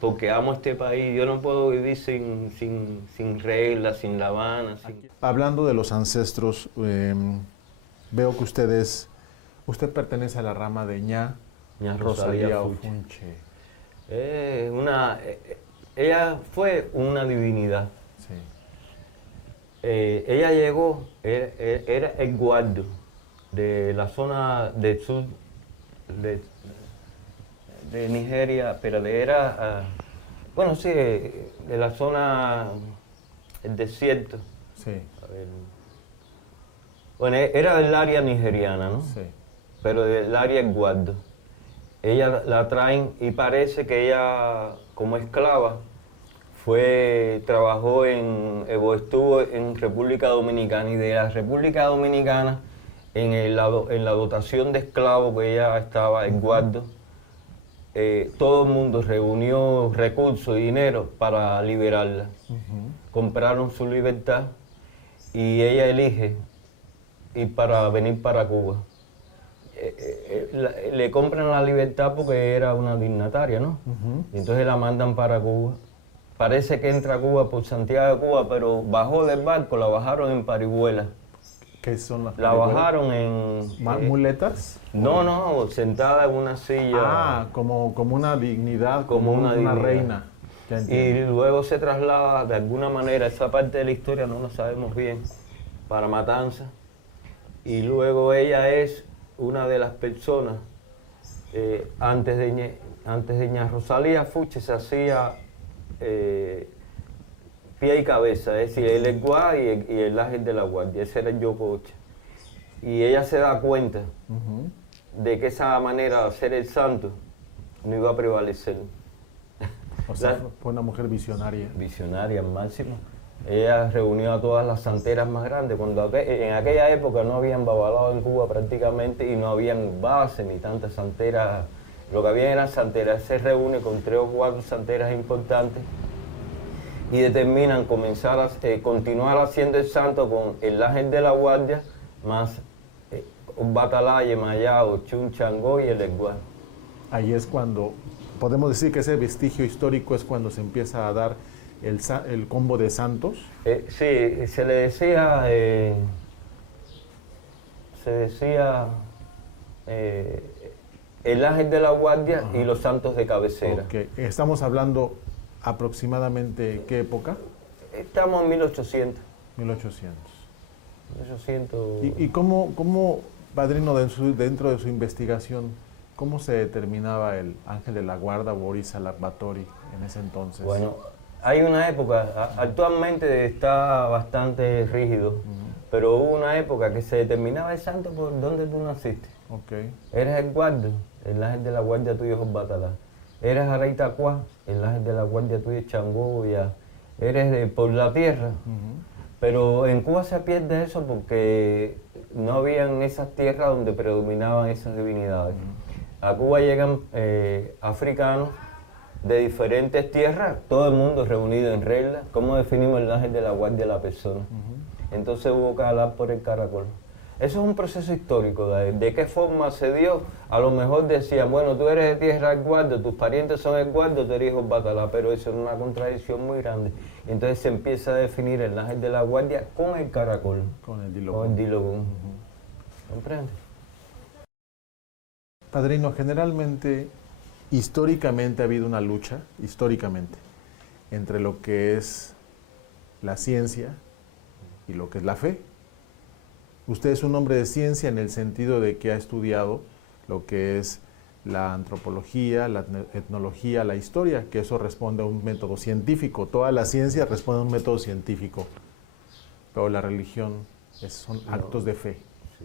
Porque amo este país. Yo no puedo vivir sin reglas, sin La Habana. Hablando de los ancestros, veo que usted pertenece a la rama de Ña Rosalía Ofunche. Ella fue una divinidad. Sí. Ella llegó, era el guardo de la zona del sur de Nigeria, pero bueno, sí, de la zona, el desierto. Sí. Bueno, era del área nigeriana, ¿no? Sí. Pero del área del guardo. Ella la traen y parece que ella, como esclava, trabajó estuvo en República Dominicana, y de la República Dominicana, en la dotación de esclavos que ella estaba en guardo, todo el mundo reunió recursos y dinero para liberarla. Compraron su libertad y ella elige venir para Cuba. Le compran la libertad porque era una dignataria, ¿no? Y entonces la mandan para Cuba. Parece que entra a Cuba por Santiago de Cuba, pero bajó del barco, la bajaron en parihuela. ¿Qué son las La parihuelas? bajaron en... ¿Muletas? No, sentada en una silla. Ah, como una dignidad, como una dignidad. reina. Ya Y entiendo. luego se traslada, de alguna manera, esa parte de la historia no lo sabemos bien, para Matanzas. Y luego ella es una de las personas, antes de Ña Rosalía Fuche se hacía pie y cabeza, es decir, el Esguá y el Ángel de la Guardia, ese era el Yococha. Y ella se da cuenta de que esa manera de hacer el santo no iba a prevalecer. O sea, fue una mujer visionaria. Visionaria al máximo. Ella reunió a todas las santeras más grandes. En aquella época no habían babalao en Cuba prácticamente, y no habían bases ni tantas santeras. Lo que había eran santeras. Se reúne con 3 o 4 santeras importantes y determinan continuar haciendo el santo con el Ángel de la Guardia, más Batalá, Yemayá, Ochun, Changó y el Esguá. Ahí es cuando, podemos decir que ese vestigio histórico es cuando se empieza a dar el combo de santos. Sí, se le decía, el Ángel de la Guardia y los santos de cabecera. Okay. Estamos hablando aproximadamente, ¿qué época? Estamos en 1800. 1800. 1800. ¿Y cómo, padrino, dentro de su investigación, cómo se determinaba el Ángel de la Guarda, Boris Alakbatori, en ese entonces? Bueno, hay una época, actualmente está bastante rígido, pero hubo una época que se determinaba el santo por dónde tú naciste. Okay. Eres el guardia, el Ángel de la Guardia tuyo es Batalá. Eres Araitacuá, el Ángel de la Guardia tuyo es Changó, ya. Eres por la tierra. Pero en Cuba se pierde eso porque no habían esas tierras donde predominaban esas divinidades. A Cuba llegan africanos de diferentes tierras, todo el mundo reunido en regla. ¿Cómo definimos el Ángel de la Guardia de la persona? Entonces hubo que hablar por el caracol. Eso es un proceso histórico. ¿De qué forma se dio? A lo mejor decían, bueno, tú eres de tierra del Guardo, tus parientes son el Guardo, tú eres hijo de Batalá, pero eso es una contradicción muy grande. Entonces se empieza a definir el Ángel de la Guardia con el caracol. Con el dílogo. Con el dílogo. ¿Comprende? Padrino, generalmente, históricamente ha habido una lucha, entre lo que es la ciencia y lo que es la fe. Usted es un hombre de ciencia en el sentido de que ha estudiado lo que es la antropología, la etnología, la historia, que eso responde a un método científico. Toda la ciencia responde a un método científico, pero la religión son actos de fe. Sí.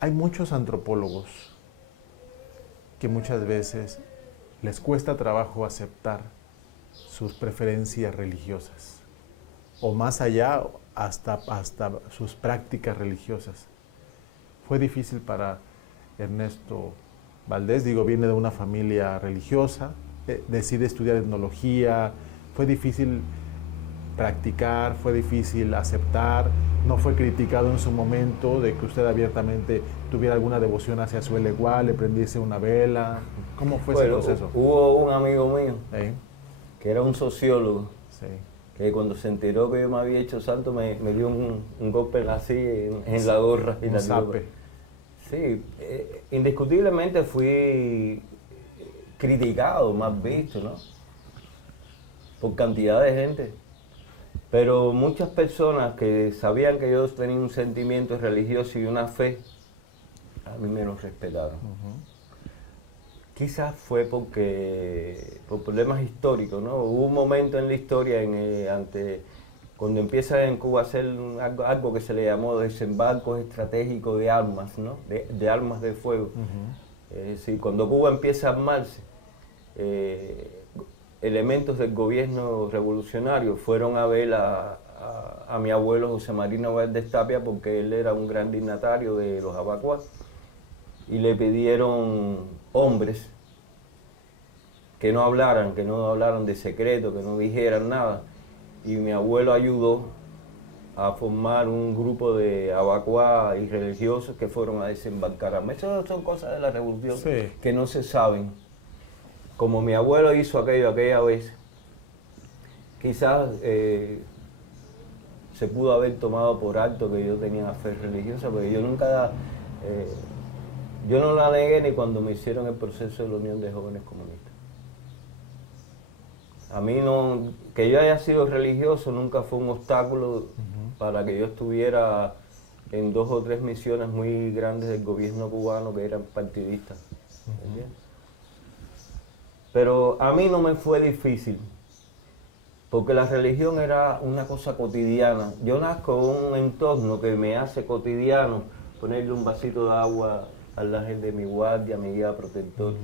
Hay muchos antropólogos que muchas veces les cuesta trabajo aceptar sus preferencias religiosas, o más allá, hasta sus prácticas religiosas. Fue difícil para Ernesto Valdés, viene de una familia religiosa, decide estudiar etnología, fue difícil practicar, fue difícil aceptar, no fue criticado en su momento de que usted abiertamente tuviera alguna devoción hacia su Eleguá, le prendiese una vela. ¿Cómo fue ese proceso? Hubo un amigo mío ¿Sí? que era un sociólogo, Sí. que cuando se enteró que yo me había hecho santo me dio un golpe así en la gorra. Un zape. Sí, indiscutiblemente fui criticado, más visto, ¿no? Por cantidad de gente. Pero muchas personas que sabían que yo tenía un sentimiento religioso y una fe, a mí me lo respetaron. Quizás fue por problemas históricos, ¿no? Hubo un momento en la historia cuando empieza en Cuba a hacer algo que se le llamó desembarcos estratégicos de armas, ¿no? De armas de fuego. Es decir, cuando Cuba empieza a armarse, elementos del gobierno revolucionario fueron a ver a mi abuelo José Marino Valdés Tapia, porque él era un gran dignatario de los Abacuá, y le pidieron hombres que no hablaran de secreto, que no dijeran nada, y mi abuelo ayudó a formar un grupo de abacuá y religiosos que fueron a desembarcar. Esas son cosas de la revolución que no se saben. Como mi abuelo hizo aquella vez, quizás se pudo haber tomado por alto que yo tenía fe religiosa, porque yo nunca, yo no la negué ni cuando me hicieron el proceso de la Unión de Jóvenes Comunistas. A mí no, que yo haya sido religioso nunca fue un obstáculo para que yo estuviera en 2 o 3 misiones muy grandes del gobierno cubano que eran partidistas. Pero a mí no me fue difícil, porque la religión era una cosa cotidiana. Yo nazco en un entorno que me hace cotidiano ponerle un vasito de agua al ángel de mi guardia, mi guía protector.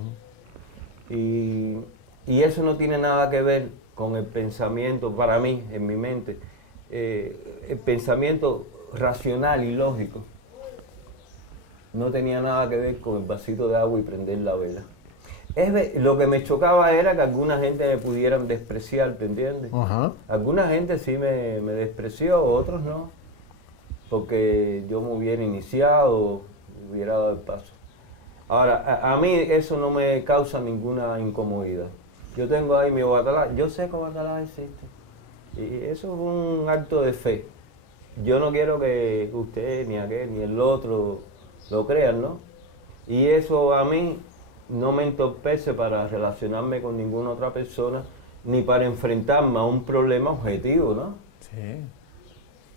Y eso no tiene nada que ver con el pensamiento, para mí, en mi mente, el pensamiento racional y lógico. No tenía nada que ver con el vasito de agua y prender la vela. Lo que me chocaba era que alguna gente me pudieran despreciar, ¿te entiendes? Alguna gente sí me despreció, otros no, porque yo me hubiera iniciado, hubiera dado el paso. Ahora, a mí eso no me causa ninguna incomodidad. Yo tengo ahí mi Obatalá, yo sé que Obatalá existe, y eso es un acto de fe. Yo no quiero que usted, ni aquel, ni el otro lo crean, ¿no? Y eso a mí no me entorpece para relacionarme con ninguna otra persona, ni para enfrentarme a un problema objetivo, ¿no? Sí.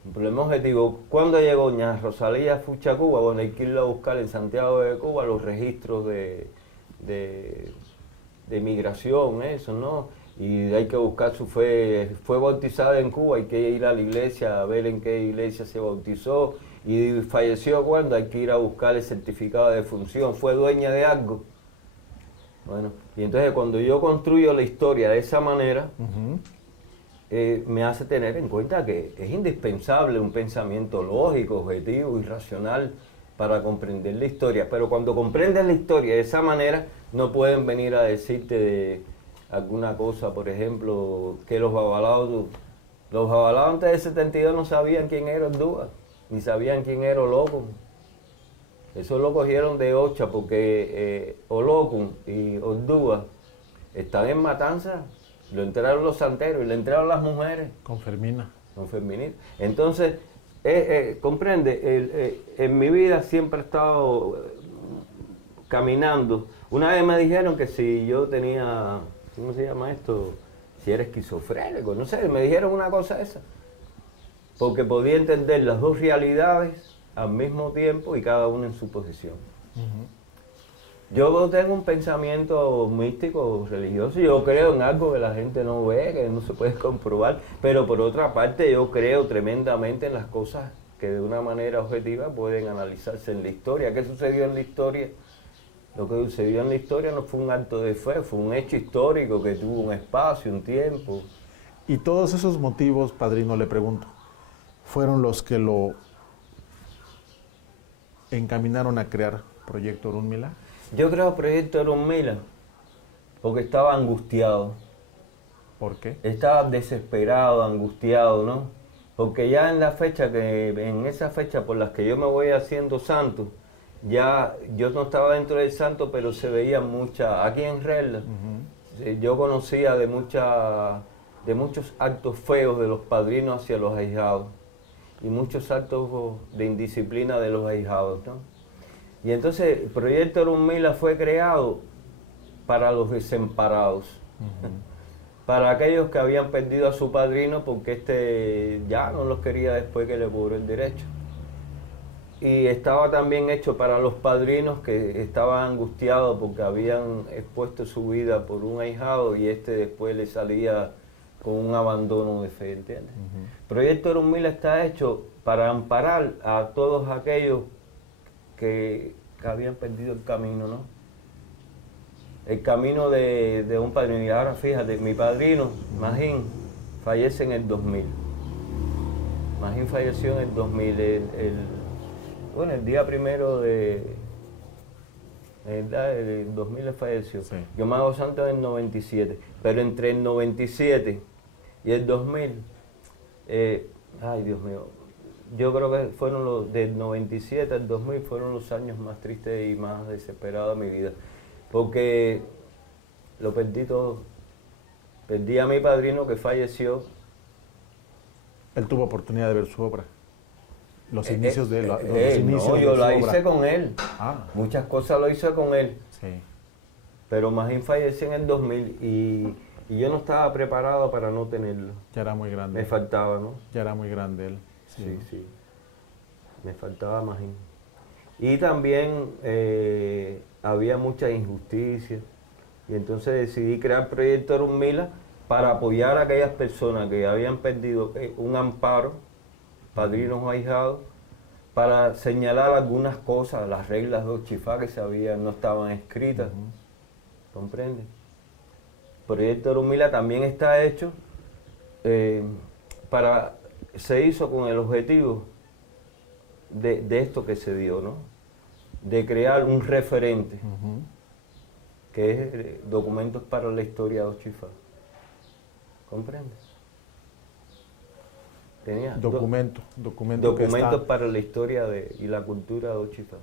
Un problema objetivo. ¿Cuándo llegó doña Rosalía Fucha a Cuba? Bueno, hay que irlo a buscar en Santiago de Cuba los registros de migración, eso, ¿no? Y hay que buscar su fe. Fue bautizada en Cuba, hay que ir a la iglesia a ver en qué iglesia se bautizó. Y falleció cuando, hay que ir a buscar el certificado de defunción. Fue dueña de algo. Bueno, y entonces cuando yo construyo la historia de esa manera, me hace tener en cuenta que es indispensable un pensamiento lógico, objetivo y racional para comprender la historia. Pero cuando comprendes la historia de esa manera, no pueden venir a decirte de alguna cosa, por ejemplo, que los babalaos antes del 72 no sabían quién era Ordúa, ni sabían quién era Olócun. Eso lo cogieron de Ocha porque Olócun y Ordúa están en matanza. Lo entraron los santeros y le entraron las mujeres. Con Fermina. Con Ferminita. Entonces, comprende, en mi vida siempre he estado caminando. Una vez me dijeron que si yo tenía, ¿cómo se llama esto? Si era esquizofrénico, no sé, me dijeron una cosa esa. Porque podía entender las dos realidades al mismo tiempo y cada una en su posición. Yo tengo un pensamiento místico, religioso, yo creo en algo que la gente no ve, que no se puede comprobar, pero por otra parte yo creo tremendamente en las cosas que de una manera objetiva pueden analizarse en la historia. ¿Qué sucedió en la historia? Lo que sucedió en la historia no fue un acto de fe, fue un hecho histórico que tuvo un espacio, un tiempo. Y todos esos motivos, padrino, le pregunto, ¿fueron los que lo encaminaron a crear Proyecto Orunmila? Yo creo Proyecto Orunmila porque estaba angustiado. ¿Por qué? Estaba desesperado, angustiado, ¿no? Porque ya en esa fecha por las que yo me voy haciendo santo, ya yo no estaba dentro del santo, pero se veía aquí en Rella, yo conocía de muchos actos feos de los padrinos hacia los ahijados y muchos actos de indisciplina de los ahijados, ¿no? Y entonces el Proyecto Orunmila fue creado para los desamparados, para aquellos que habían perdido a su padrino porque ya no los quería después que le cobró el derecho. Y estaba también hecho para los padrinos que estaban angustiados porque habían expuesto su vida por un ahijado y después le salía con un abandono de fe, ¿entiendes? Proyecto Orunmila está hecho para amparar a todos aquellos que habían perdido el camino, ¿no? el camino de un padrino. Y ahora fíjate, mi padrino, Magín, fallece en el 2000. Magín falleció en el 2000, el día primero el 2000 él falleció. Sí. Yo me hago santo en el 97, pero entre el 97 y el 2000, ay Dios mío, yo creo que fueron del 97 al 2000 fueron los años más tristes y más desesperados de mi vida, porque lo perdí todo. Perdí a mi padrino que falleció. Él tuvo oportunidad de ver su obra. Los inicios de los inicios no, yo la hice con él. Muchas cosas lo hice con él. Sí. Pero Magín falleció en el 2000 y yo no estaba preparado para no tenerlo. Ya era muy grande. Me faltaba, ¿no? Ya era muy grande él. Sí, sí. Me faltaba Magín. Y también había mucha injusticia. Y entonces decidí crear Proyecto Arunmila para apoyar a aquellas personas que habían perdido un amparo, padrinos o ahijados, para señalar algunas cosas, las reglas de Ochifá que no estaban escritas. ¿Comprende? Proyecto Arunmila también está hecho se hizo con el objetivo de esto que se dio, ¿no? De crear un referente, que es Documentos para la Historia de Ochifá. ¿Comprendes? Tenía documentos para la historia y la cultura de Ochifá.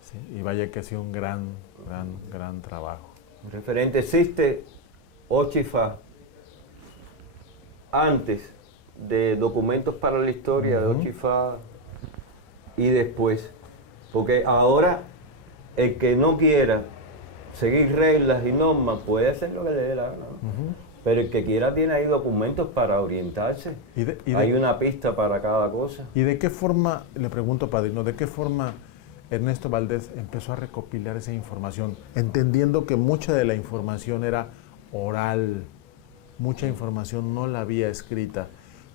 Sí, y vaya que ha sido un gran trabajo. Un referente. Existe Ochifá antes de Documentos para la Historia de Ochifá y después. Porque ahora el que no quiera seguir reglas y normas puede hacer lo que le dé la gana. Pero el que quiera tiene ahí documentos para orientarse. Hay una pista para cada cosa. ¿Y de qué forma, le pregunto, padrino, de qué forma Ernesto Valdés empezó a recopilar esa información? Entendiendo que mucha de la información era oral, mucha información no la había escrita.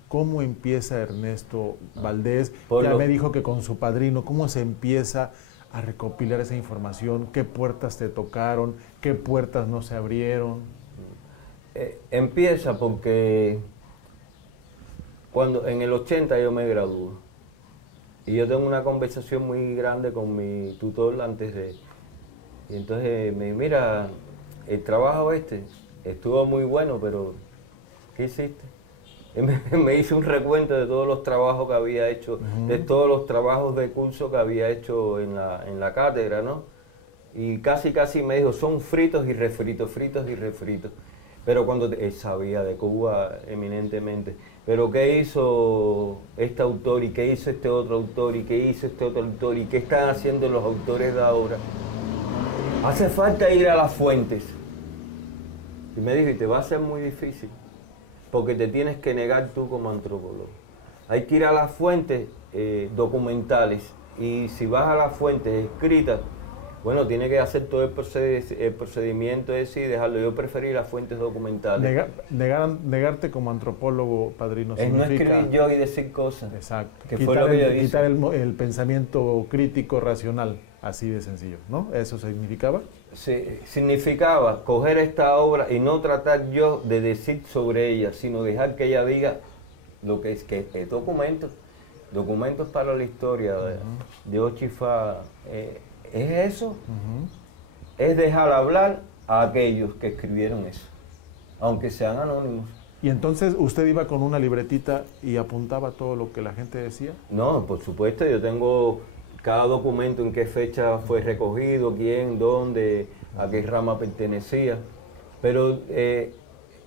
¿Cómo empieza Ernesto Valdés? Me dijo que con su padrino, ¿cómo se empieza a recopilar esa información? ¿Qué puertas te tocaron? ¿Qué puertas no se abrieron? Empieza porque en el 80 yo me gradúo y yo tengo una conversación muy grande con mi tutor antes de... Y entonces me dice, mira, el trabajo estuvo muy bueno, pero ¿qué hiciste? Y me hizo un recuento de todos los trabajos que había hecho, de todos los trabajos de curso que había hecho en la cátedra, ¿no? Y casi me dijo, son fritos y refritos, fritos y refritos. Pero cuando él sabía de Cuba eminentemente, pero ¿qué hizo este autor y qué hizo este otro autor y qué hizo este otro autor y qué están haciendo los autores de ahora? Hace falta ir a las fuentes. Y me dijo, y te va a ser muy difícil, porque te tienes que negar tú como antropólogo. Hay que ir a las fuentes documentales, y si vas a las fuentes escritas, bueno, tiene que hacer todo el procedimiento ese y dejarlo. Yo preferí las fuentes documentales. Negarte como antropólogo, padrino, es no escribir yo y decir cosas. Exacto. Que fue lo que yo hice. Quitar el pensamiento crítico, racional, así de sencillo, ¿no? ¿Eso significaba? Sí, significaba coger esta obra y no tratar yo de decir sobre ella, sino dejar que ella diga lo que es documentos para la historia de Ochifá. ¿Es eso? Es dejar hablar a aquellos que escribieron eso, aunque sean anónimos. ¿Y entonces usted iba con una libretita y apuntaba todo lo que la gente decía? No, por supuesto, yo tengo cada documento, en qué fecha fue recogido, quién, dónde, a qué rama pertenecía. Pero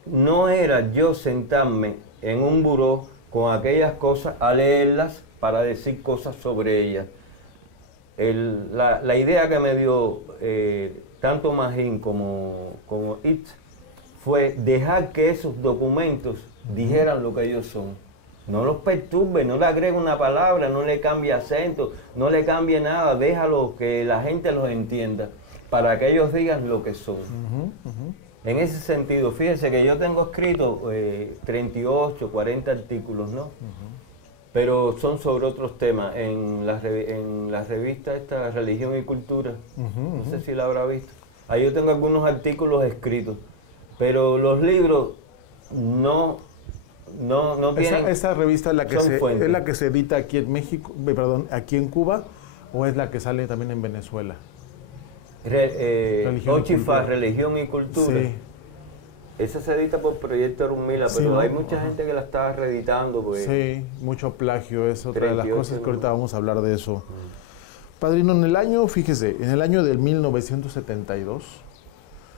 no era yo sentarme en un buró con aquellas cosas a leerlas para decir cosas sobre ellas. La idea que me dio tanto Magín como Itz fue dejar que esos documentos dijeran lo que ellos son. No los perturbe, no le agregue una palabra, no le cambie acento, no le cambie nada, déjalo que la gente los entienda, para que ellos digan lo que son. En ese sentido, fíjense que yo tengo escrito 38, 40 artículos, ¿no? Pero son sobre otros temas. En la revista esta, Religión y Cultura, no sé si la habrá visto. Ahí yo tengo algunos artículos escritos, pero los libros no tienen... ¿Esa revista es fuentes. es la que se edita aquí en México, perdón, aquí en Cuba, o es la que sale también en Venezuela? Ochifá, Religión y Cultura. Sí. Esa se edita por Proyecto Rumila, Sí, pero ¿no? hay mucha gente que la está reeditando. Pues, Sí, mucho plagio, es otra de las 38, cosas que ahorita vamos a hablar de eso. Padrino, fíjese, en el año del 1972,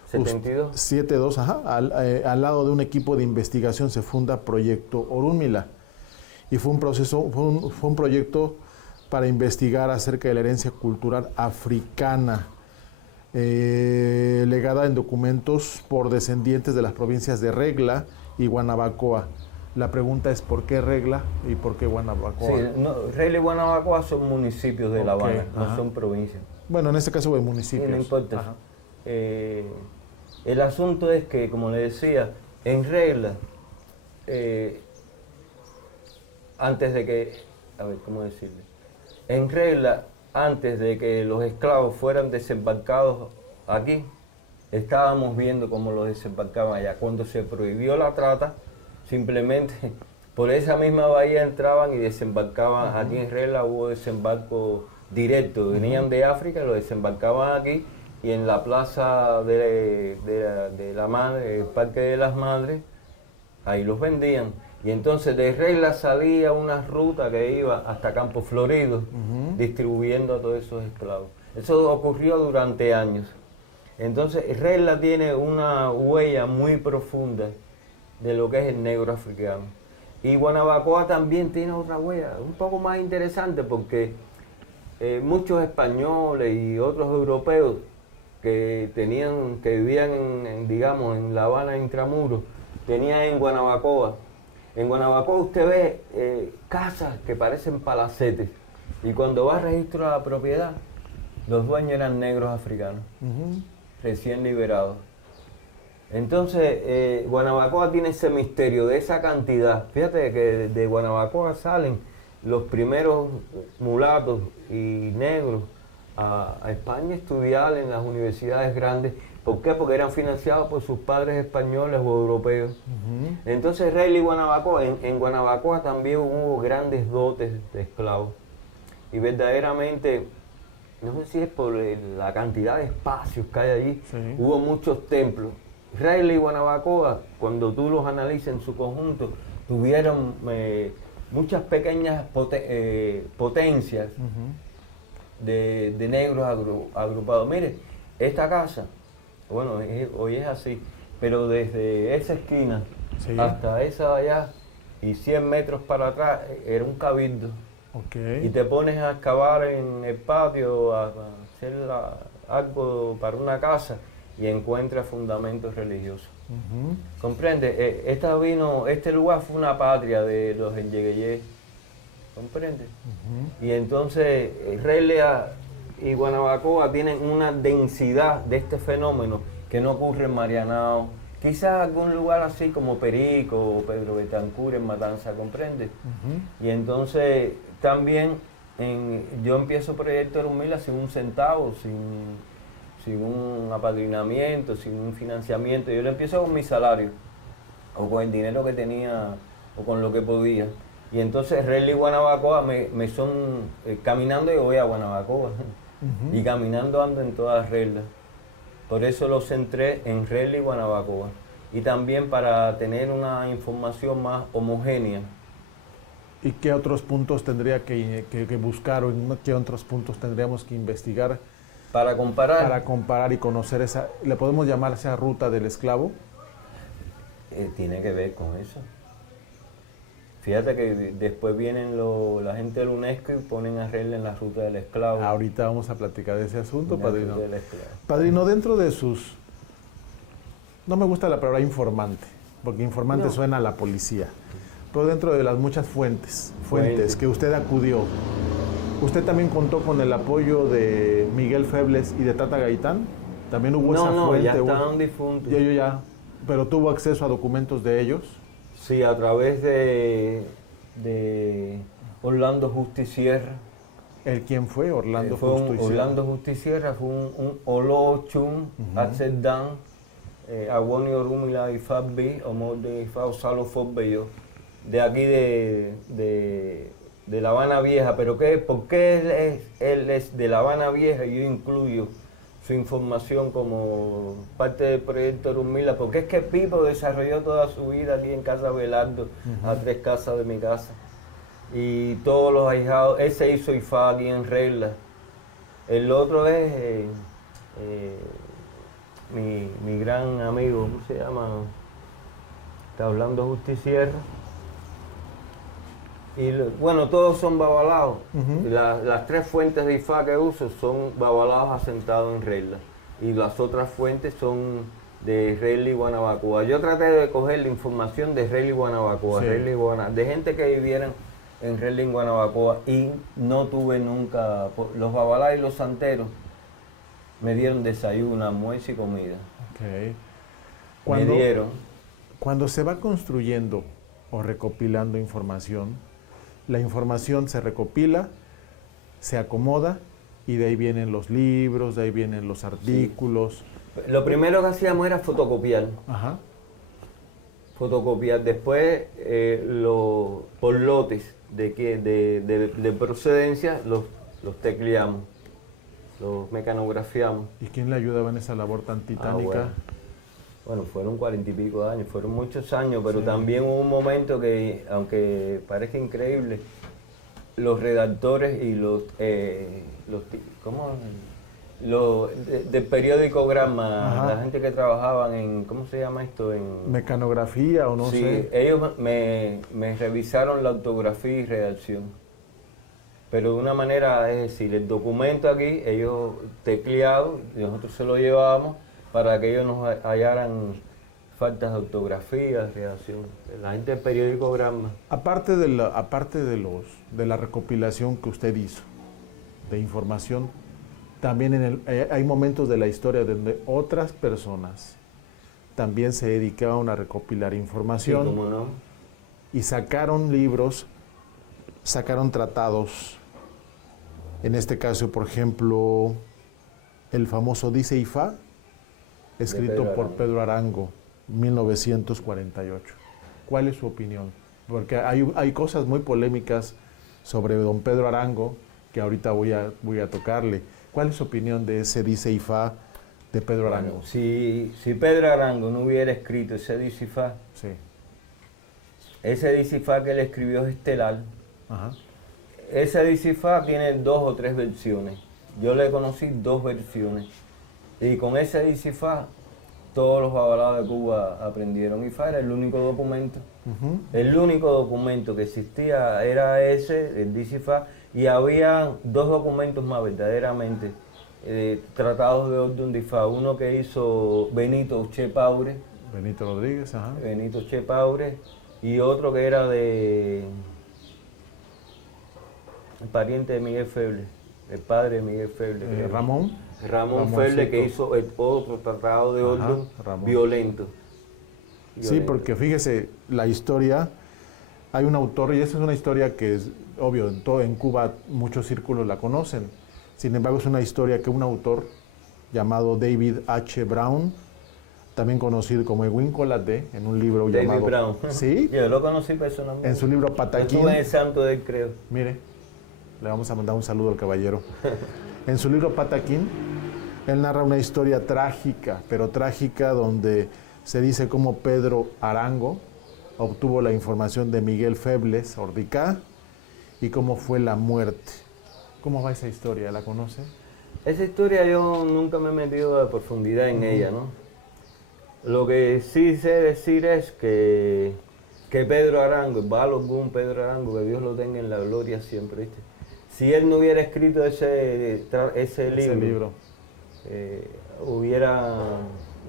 72. 72, ajá, al lado de un equipo de investigación se funda Proyecto Orúmila. Y fue un proyecto para investigar acerca de la herencia cultural africana, legada en documentos por descendientes de las provincias de Regla y Guanabacoa. La pregunta es ¿por qué Regla y por qué Guanabacoa? Sí, Regla y Guanabacoa son municipios de La Habana, no son provincias. Bueno, en este caso de municipios. Sí, no importa. El asunto es que, como le decía, en Regla, antes de que, a ver, ¿cómo decirle? En Regla, antes de que los esclavos fueran desembarcados aquí, estábamos viendo cómo los desembarcaban allá. Cuando se prohibió la trata, simplemente por esa misma bahía entraban y desembarcaban. Aquí en Regla hubo desembarco directo, venían de África y lo desembarcaban aquí, y en la plaza de la Madre, el Parque de las Madres, ahí los vendían. Y entonces de Regla salía una ruta que iba hasta Campo Florido, distribuyendo a todos esos esclavos. Eso ocurrió durante años. Entonces Regla tiene una huella muy profunda de lo que es el negro africano. Y Guanabacoa también tiene otra huella, un poco más interesante, porque muchos españoles y otros europeos que vivían digamos, en La Habana intramuros, tenían en Guanabacoa. En Guanabacoa usted ve casas que parecen palacetes, y cuando va a registro de la propiedad, los dueños eran negros africanos, recién liberados. Entonces, Guanabacoa tiene ese misterio de esa cantidad. Fíjate que de Guanabacoa salen los primeros mulatos y negros a España a estudiar en las universidades grandes. ¿Por qué? Porque eran financiados por sus padres españoles o europeos. Entonces, Regla y Guanabacoa, en Guanabacoa también hubo grandes dotes de esclavos. Y verdaderamente, no sé si es por la cantidad de espacios que hay allí, hubo muchos templos. Regla y Guanabacoa, cuando tú los analizas en su conjunto, tuvieron muchas pequeñas potencias de negros agrupados. Mire, esta casa, bueno, hoy es así, pero desde esa esquina hasta esa de allá y 100 metros para atrás era un cabildo. Y te pones a excavar en el patio, a hacer algo para una casa, y encuentras fundamentos religiosos. ¿Comprende? Este lugar fue una patria de los Enyegueyé. ¿Comprende? Y entonces Regla y Guanabacoa tienen una densidad de este fenómeno que no ocurre en Marianao. Quizás algún lugar así como Perico o Pedro Betancur en Matanza, ¿comprende? Y entonces también yo empiezo Proyecto Orúmila sin un centavo, sin un apadrinamiento, sin un financiamiento. Yo lo empiezo con mi salario, o con el dinero que tenía, o con lo que podía. Y entonces Regla y Guanabacoa me son caminando, y voy a Guanabacoa. Y caminando ando en todas Reglas. Por eso lo centré en Regla y Guanabacoa. Y también para tener una información más homogénea. ¿Y qué otros puntos tendría que buscar, o en qué otros puntos tendríamos que investigar? Para comparar. Para comparar y conocer esa, ¿le podemos llamar esa ruta del esclavo? Tiene que ver con eso. Fíjate que después vienen la gente de la UNESCO y ponen a Regla en la ruta del esclavo. Ahorita vamos a platicar de ese asunto, padrino. Esclavo. Padrino, dentro de sus... No me gusta la palabra informante, porque informante suena a la policía. Pero dentro de las muchas fuentes que usted acudió, ¿usted también contó con el apoyo de Miguel Febles y de Tata Gaitán? ¿También hubo esa fuente? Ya estaban difuntos. Ya. ¿Pero tuvo acceso a documentos de ellos? Sí, a través de Orlando Justicierra, ¿El quién fue? Orlando fue Justo y Sierra. Orlando Justiciera, fue un Olochun, Atzedan, Agonio Rumila y Fabbi, Omor de Fao Salo Fobbeyo, de aquí de La Habana Vieja. Pero ¿por qué él es de La Habana Vieja y yo incluyo su información como parte del proyecto Rumila? Porque es que Pipo desarrolló toda su vida aquí en Casa Belardo, a 3 casas de mi casa. Y todos los ahijados, él se hizo IFA aquí en regla. El otro es mi gran amigo, ¿cómo se llama? Está hablando Justiciera. Y bueno, todos son babalaos. Las 3 fuentes de IFA que uso son babalaos asentados en regla. Y las otras fuentes son de Regla y Guanabacoa. Yo traté de coger la información de Regla y Guanabacoa, Sí. de gente que vivieran en Regla y Guanabacoa, y no tuve nunca, los babalá y los santeros me dieron desayuno, almuerzo y comida. Ok. Me dieron. Cuando se va construyendo o recopilando información, la información se recopila, se acomoda y de ahí vienen los libros, de ahí vienen los artículos. Lo primero que hacíamos era fotocopiar. Ajá. Fotocopiar. Después, por lotes de procedencia, los tecleamos, los mecanografiamos. ¿Y quién le ayudaba en esa labor tan titánica? Bueno, fueron 40 y pico de años, fueron muchos años, pero Sí. también hubo un momento que, aunque parezca increíble, los redactores y del periódico Gramma, Ajá. la gente que trabajaban en, ¿cómo se llama esto? Mecanografía o no sí, sé. ellos me revisaron la ortografía y redacción. Pero de una manera, es decir, el documento aquí, ellos tecleados, nosotros se lo llevábamos para que ellos nos hallaran faltas de ortografía, redacción. La gente del periódico Gramma. Aparte de la recopilación que usted hizo de información, también hay momentos de la historia donde otras personas también se dedicaban a recopilar información. Sí, ¿cómo no? Y sacaron libros, sacaron tratados. En este caso, por ejemplo, el famoso Dice y Fa, escrito por Pedro Arango, 1948. ¿Cuál es su opinión? Porque hay cosas muy polémicas sobre don Pedro Arango que ahorita voy a tocarle. ¿Cuál es su opinión de ese Dice y Fa de Pedro Arango? Bueno, si Pedro Arango no hubiera escrito ese Dice y Fa, Sí. ese Dice y Fa que él escribió es estelar. Ajá. Ese Dice y Fa tiene 2 o 3 versiones. Yo le conocí 2 versiones. Y con ese Dice y Fa, todos los babalados de Cuba aprendieron IFA. Era el único documento. El único documento que existía era ese, el Dice y Fa. Y había 2 documentos más verdaderamente tratados de orden de IFA. Uno que hizo Benito Che Paure. Benito Rodríguez, ajá. Benito Che Paure. Y otro que era de el pariente de Miguel Feble, el padre de Miguel Feble. Ramón Feble, que hizo el otro tratado de orden violento. Sí, porque fíjese, la historia, hay un autor, y esa es una historia que es obvio, en Cuba muchos círculos la conocen. Sin embargo, es una historia que un autor llamado David H. Brown, también conocido como Edwin Colate, en un libro David llamado... Brown. Sí. Yo lo conocí personalmente. En su libro Pataquín. Estuve en el santo de él, creo. Mire, le vamos a mandar un saludo al caballero. En su libro Pataquín, él narra una historia trágica, pero trágica, donde se dice cómo Pedro Arango obtuvo la información de Miguel Febles Ordicá y cómo fue la muerte. ¿Cómo va esa historia? ¿La conoce? Esa historia yo nunca me he metido a profundidad en ella, ¿no? Lo que sí sé decir es que Pedro Arango, el Balogún Pedro Arango, que Dios lo tenga en la gloria siempre, ¿viste? Si él no hubiera escrito ese libro. Hubiera,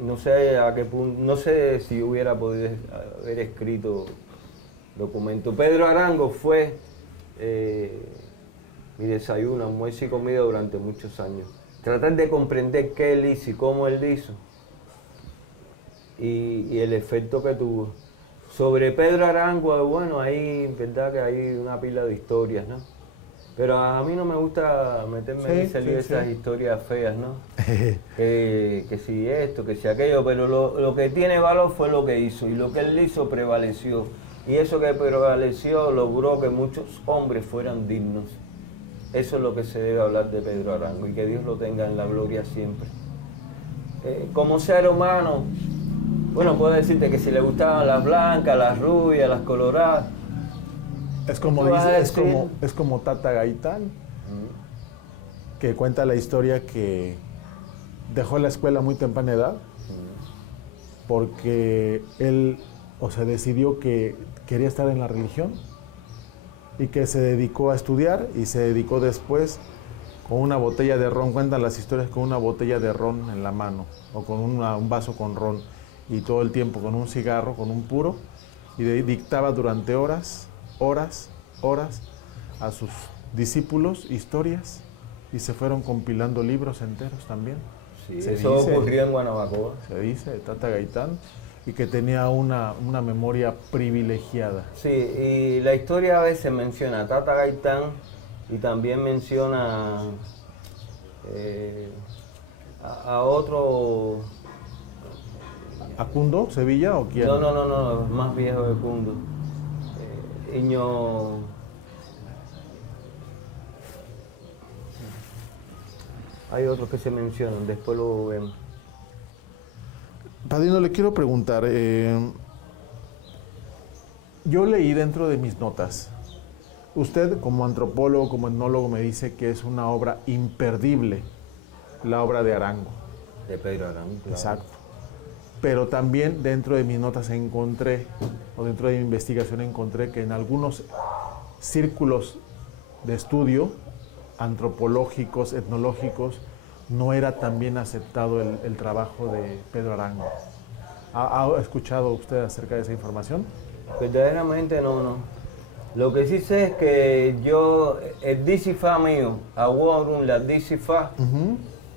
no sé a qué punto, no sé si hubiera podido haber escrito documento. Pedro Arango fue mi desayuno, almuerzo y comida durante muchos años. Tratar de comprender qué él hizo y cómo él hizo y el efecto que tuvo. Sobre Pedro Arango, bueno, ahí, verdad que hay una pila de historias, ¿no? Pero a mí no me gusta meterme en esas historias feas, ¿no? que si esto, que si aquello, pero lo que tiene valor fue lo que hizo, y lo que él hizo prevaleció. Y eso que prevaleció logró que muchos hombres fueran dignos. Eso es lo que se debe hablar de Pedro Arango, y que Dios lo tenga en la gloria siempre. Como ser humano, bueno, puedo decirte que si le gustaban las blancas, las rubias, las coloradas, es como Tata Gaitán, que cuenta la historia que dejó la escuela a muy temprana edad porque él, decidió que quería estar en la religión y que se dedicó a estudiar, y se dedicó después con una botella de ron, cuentan las historias, con una botella de ron en la mano o con un vaso con ron, y todo el tiempo con un cigarro, con un puro, y dictaba durante horas a sus discípulos historias, y se fueron compilando libros enteros también. Sí, eso ocurrió en Guanabacoa. Se dice de Tata Gaitán, y que tenía una memoria privilegiada. Sí, y la historia a veces menciona a Tata Gaitán y también menciona a otro... ¿A Cundo, Sevilla o quién? No, más viejo que Cundo. Hay otros que se mencionan, después lo vemos. Padrino, le quiero preguntar, yo leí dentro de mis notas, usted como antropólogo, como etnólogo, me dice que es una obra imperdible, la obra de Arango. De Pedro Arango, claro. Exacto. Pero también dentro de mis notas encontré, o dentro de mi investigación encontré, que en algunos círculos de estudio antropológicos, etnológicos, no era tan bien aceptado el trabajo de Pedro Arango. ¿Ha escuchado usted acerca de esa información? Verdaderamente no. Lo que sí sé es que el DICIFA mío, Aguarun, la DICIFA,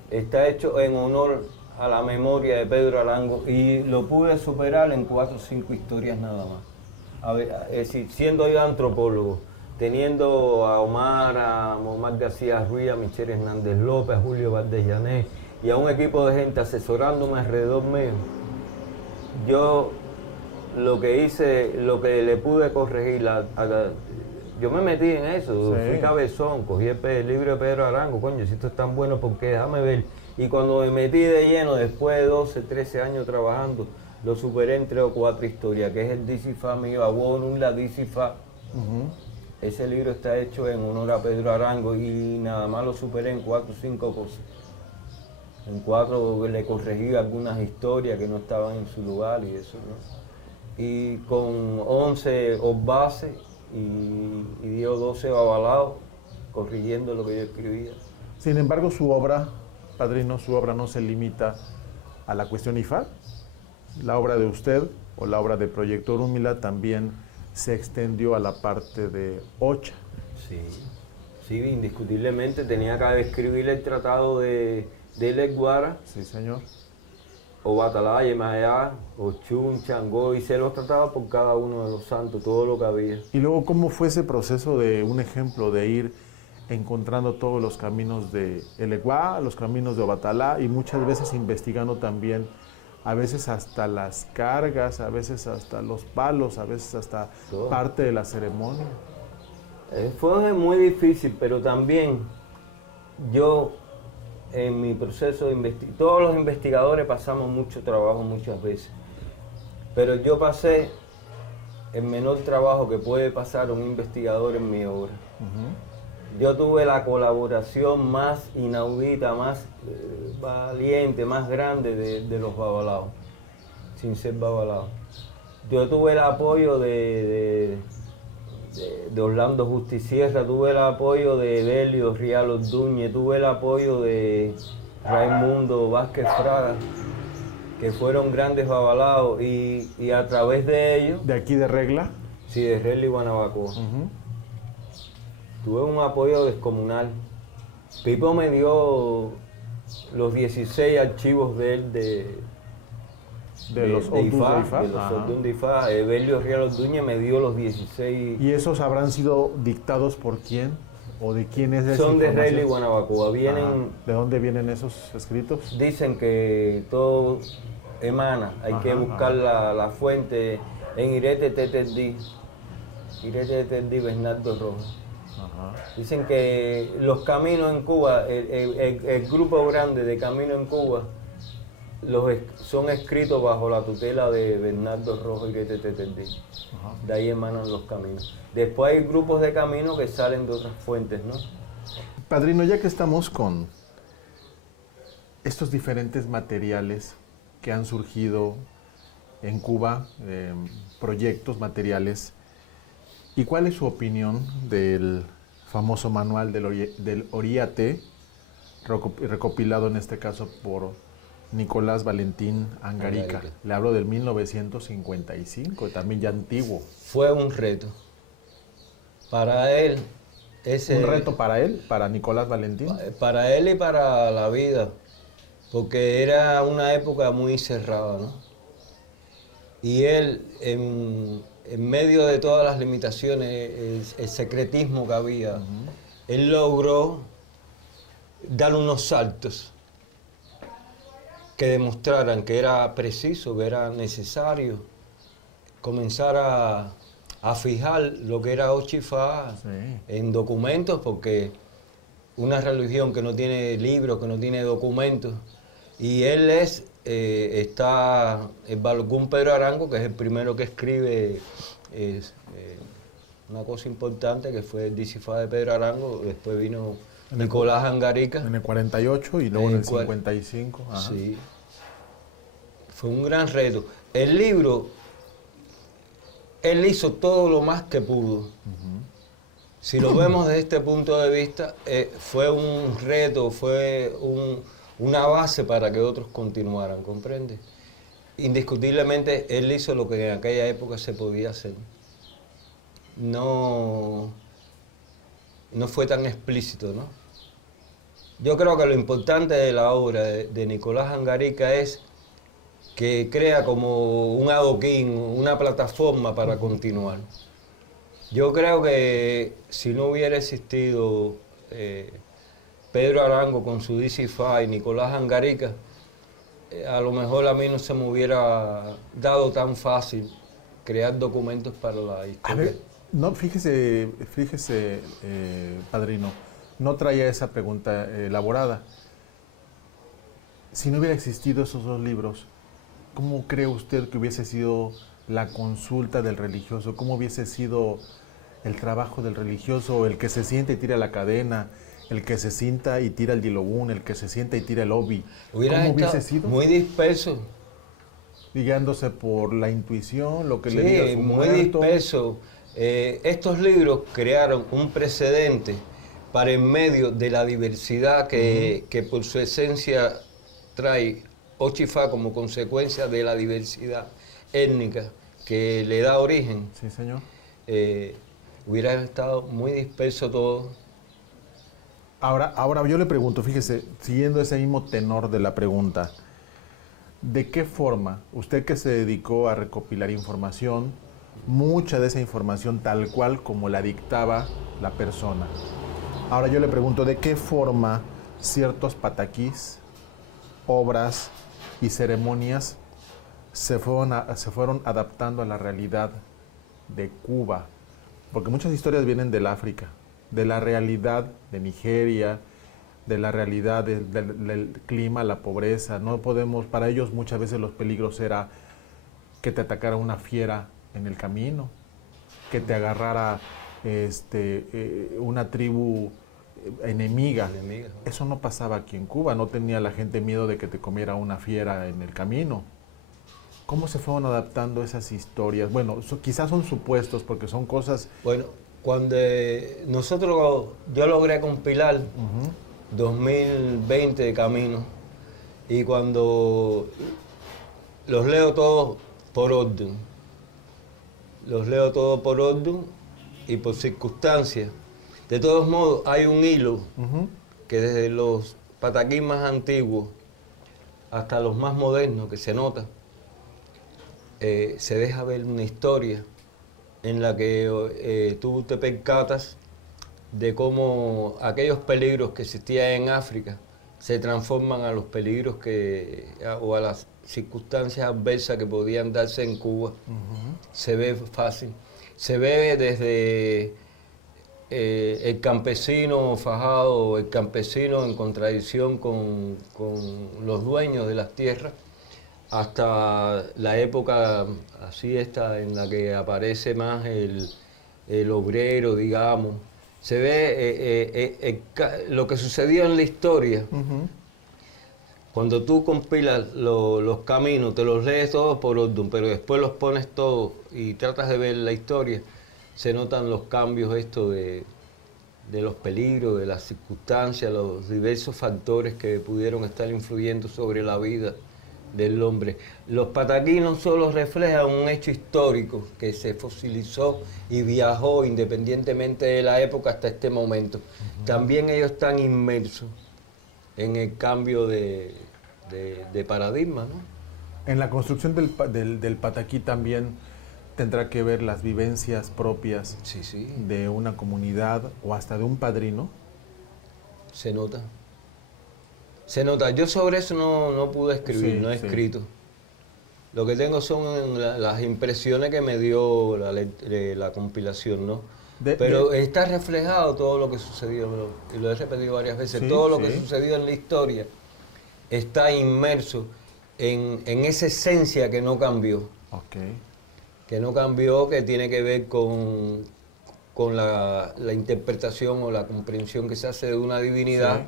está hecho en honor a la memoria de Pedro Arango, y lo pude superar en 4 o 5 historias nada más. A ver, es decir, siendo yo antropólogo, teniendo a Omar García Ruiz, a Michelle Hernández López, a Julio Valdés Llané, y a un equipo de gente asesorándome alrededor mío, yo lo que hice, lo que le pude corregir, yo me metí en eso, fui cabezón, cogí el libro de Pedro Arango, coño, si esto es tan bueno, ¿por qué? Déjame ver. Y cuando me metí de lleno, después de 12, 13 años trabajando, lo superé en 3 o 4 historias, que es el DICIFA mío, Aguarun, la DICIFA. Ese libro está hecho en honor a Pedro Arango, y nada más lo superé en 4 o 5 cosas. En 4 le corregí algunas historias que no estaban en su lugar y eso, ¿no? Y con 11 bases y dio 12 avalados, corrigiendo lo que yo escribía. Sin embargo, su obra, padrino, su obra no se limita a la cuestión IFAD. La obra de usted, o la obra de Proyecto Orúmila, también se extendió a la parte de Ocha. Sí, indiscutiblemente tenía que escribir el tratado de Leguara. Sí, señor. O Batalá, Yemayá, o Chun, Changó, y se los trataba por cada uno de los santos, todo lo que había. Y luego, ¿cómo fue ese proceso de un ejemplo de ir encontrando todos los caminos de Eleguá, los caminos de Obatalá, y muchas veces investigando también, a veces hasta las cargas, a veces hasta los palos, a veces hasta todo, parte de la ceremonia? Fue muy difícil, pero también yo, en mi proceso de investigación, todos los investigadores pasamos mucho trabajo muchas veces, pero yo pasé el menor trabajo que puede pasar un investigador en mi obra. Yo tuve la colaboración más inaudita, más valiente, más grande de los babalaos, sin ser babalaos. Yo tuve el apoyo de Orlando Justicierra, tuve el apoyo de Belio Rial Orduñez, tuve el apoyo de Raimundo Vázquez Fraga, que fueron grandes babalaos, y a través de ellos... ¿De aquí de Regla? Sí, de Regla y Guanabacoa. Tuve un apoyo descomunal. Pipo me dio los 16 archivos de él de los IFA. De IFA. Belio Rial Orduñez me dio los 16. ¿Y esos habrán sido dictados por quién? ¿O de quién es esa Son de información? Rayleigh Guanabacoa. Vienen, ¿De dónde vienen esos escritos? dicen que todo emana, hay que buscar la fuente en Irete Teterdí, Bernardo Rojo. Ajá. Dicen que los caminos en Cuba, el grupo grande de caminos en Cuba, son escritos bajo la tutela de Bernardo Rojo y Irete Teterdí. De ahí emanan los caminos. Después hay grupos de caminos que salen de otras fuentes, ¿no? Padrino, ya que estamos con estos diferentes materiales que han surgido en Cuba, proyectos materiales, ¿y cuál es su opinión del famoso manual del Oriate, recopilado en este caso por Nicolás Valentín Angarica? Le hablo del 1955, también ya antiguo. Fue un reto. Para él, ¿Un reto para él, para Nicolás Valentín? Para él y para la vida, porque era una época muy cerrada, ¿no? Y él, en medio de todas las limitaciones, el secretismo que había, él logró dar unos saltos que demostraran que era preciso, que era necesario comenzar a fijar lo que era Ochifá en documentos, porque una religión que no tiene libros, que no tiene documentos, y él está el Balogún Pedro Arango, que es el primero que escribe una cosa importante, que fue el Disifá de Pedro Arango. Después vino Nicolás Angarica. En el 48 y luego en el 55. Ajá. Sí. Fue un gran reto. El libro, él hizo todo lo más que pudo. Si lo vemos desde este punto de vista, fue un reto, fue una base para que otros continuaran, ¿comprende? Indiscutiblemente, él hizo lo que en aquella época se podía hacer. No fue tan explícito, ¿no? Yo creo que lo importante de la obra de Nicolás Angarica es que crea como un adoquín, una plataforma para continuar. Yo creo que si no hubiera existido Pedro Arango con su Disifá y Nicolás Angarica, a lo mejor a mí no se me hubiera dado tan fácil crear documentos para la historia. A ver, no, fíjese, padrino, no traía esa pregunta elaborada. Si no hubiera existido esos dos libros, ¿cómo cree usted que hubiese sido la consulta del religioso? ¿Cómo hubiese sido el trabajo del religioso? El que se sienta y tira la cadena, el que se sienta y tira el dilogún, el que se sienta y tira el obi. ¿Cómo hubiese sido? Muy disperso. Guiándose por la intuición, lo que le diga su muy muerto. disperso. Estos libros crearon un precedente para en medio de la diversidad que por su esencia trae Ochifá como consecuencia de la diversidad étnica que le da origen. Sí, señor. Hubiera estado muy disperso todo. Ahora yo le pregunto, fíjese, siguiendo ese mismo tenor de la pregunta, ¿de qué forma usted que se dedicó a recopilar información, mucha de esa información tal cual como la dictaba la persona? Ahora yo le pregunto, ¿de qué forma ciertos pataquís, obras y ceremonias se fueron adaptando a la realidad de Cuba? Porque muchas historias vienen del África, de la realidad de Nigeria, de la realidad del clima, la pobreza. No podemos, para ellos muchas veces los peligros era que te atacara una fiera en el camino, que te agarrara una tribu enemiga. Eso no pasaba aquí en Cuba, no tenía la gente miedo de que te comiera una fiera en el camino. ¿Cómo se fueron adaptando esas historias? Bueno, quizás son supuestos porque son cosas... Bueno, cuando yo logré compilar 2020 de Camino, y cuando los leo todos por orden, y por circunstancias. De todos modos, hay un hilo que desde los pataquín más antiguos hasta los más modernos, que se nota, se deja ver una historia en la que tú te percatas de cómo aquellos peligros que existían en África se transforman a los peligros o a las circunstancias adversas que podían darse en Cuba. Se ve fácil. Se ve desde el campesino fajado, el campesino en contradicción con los dueños de las tierras, hasta la época así esta en la que aparece más el obrero, digamos. Se ve lo que sucedió en la historia. Cuando tú compilas los caminos, te los lees todos por orden, pero después los pones todos y tratas de ver la historia, se notan los cambios de los peligros, de las circunstancias, los diversos factores que pudieron estar influyendo sobre la vida del hombre. Los pataquí no solo reflejan un hecho histórico que se fosilizó y viajó independientemente de la época hasta este momento, también ellos están inmersos en el cambio de paradigma, ¿no? En la construcción del pataquí también tendrá que ver las vivencias propias de una comunidad o hasta de un padrino. Se nota. Se nota. Yo sobre eso no pude escribir, no he escrito. Lo que tengo son las impresiones que me dio la compilación, ¿no? Pero está reflejado todo lo que sucedió, y lo he repetido varias veces, todo lo que sucedió en la historia está inmerso en esa esencia que no cambió. Que no cambió, que tiene que ver con la interpretación o la comprensión que se hace de una divinidad,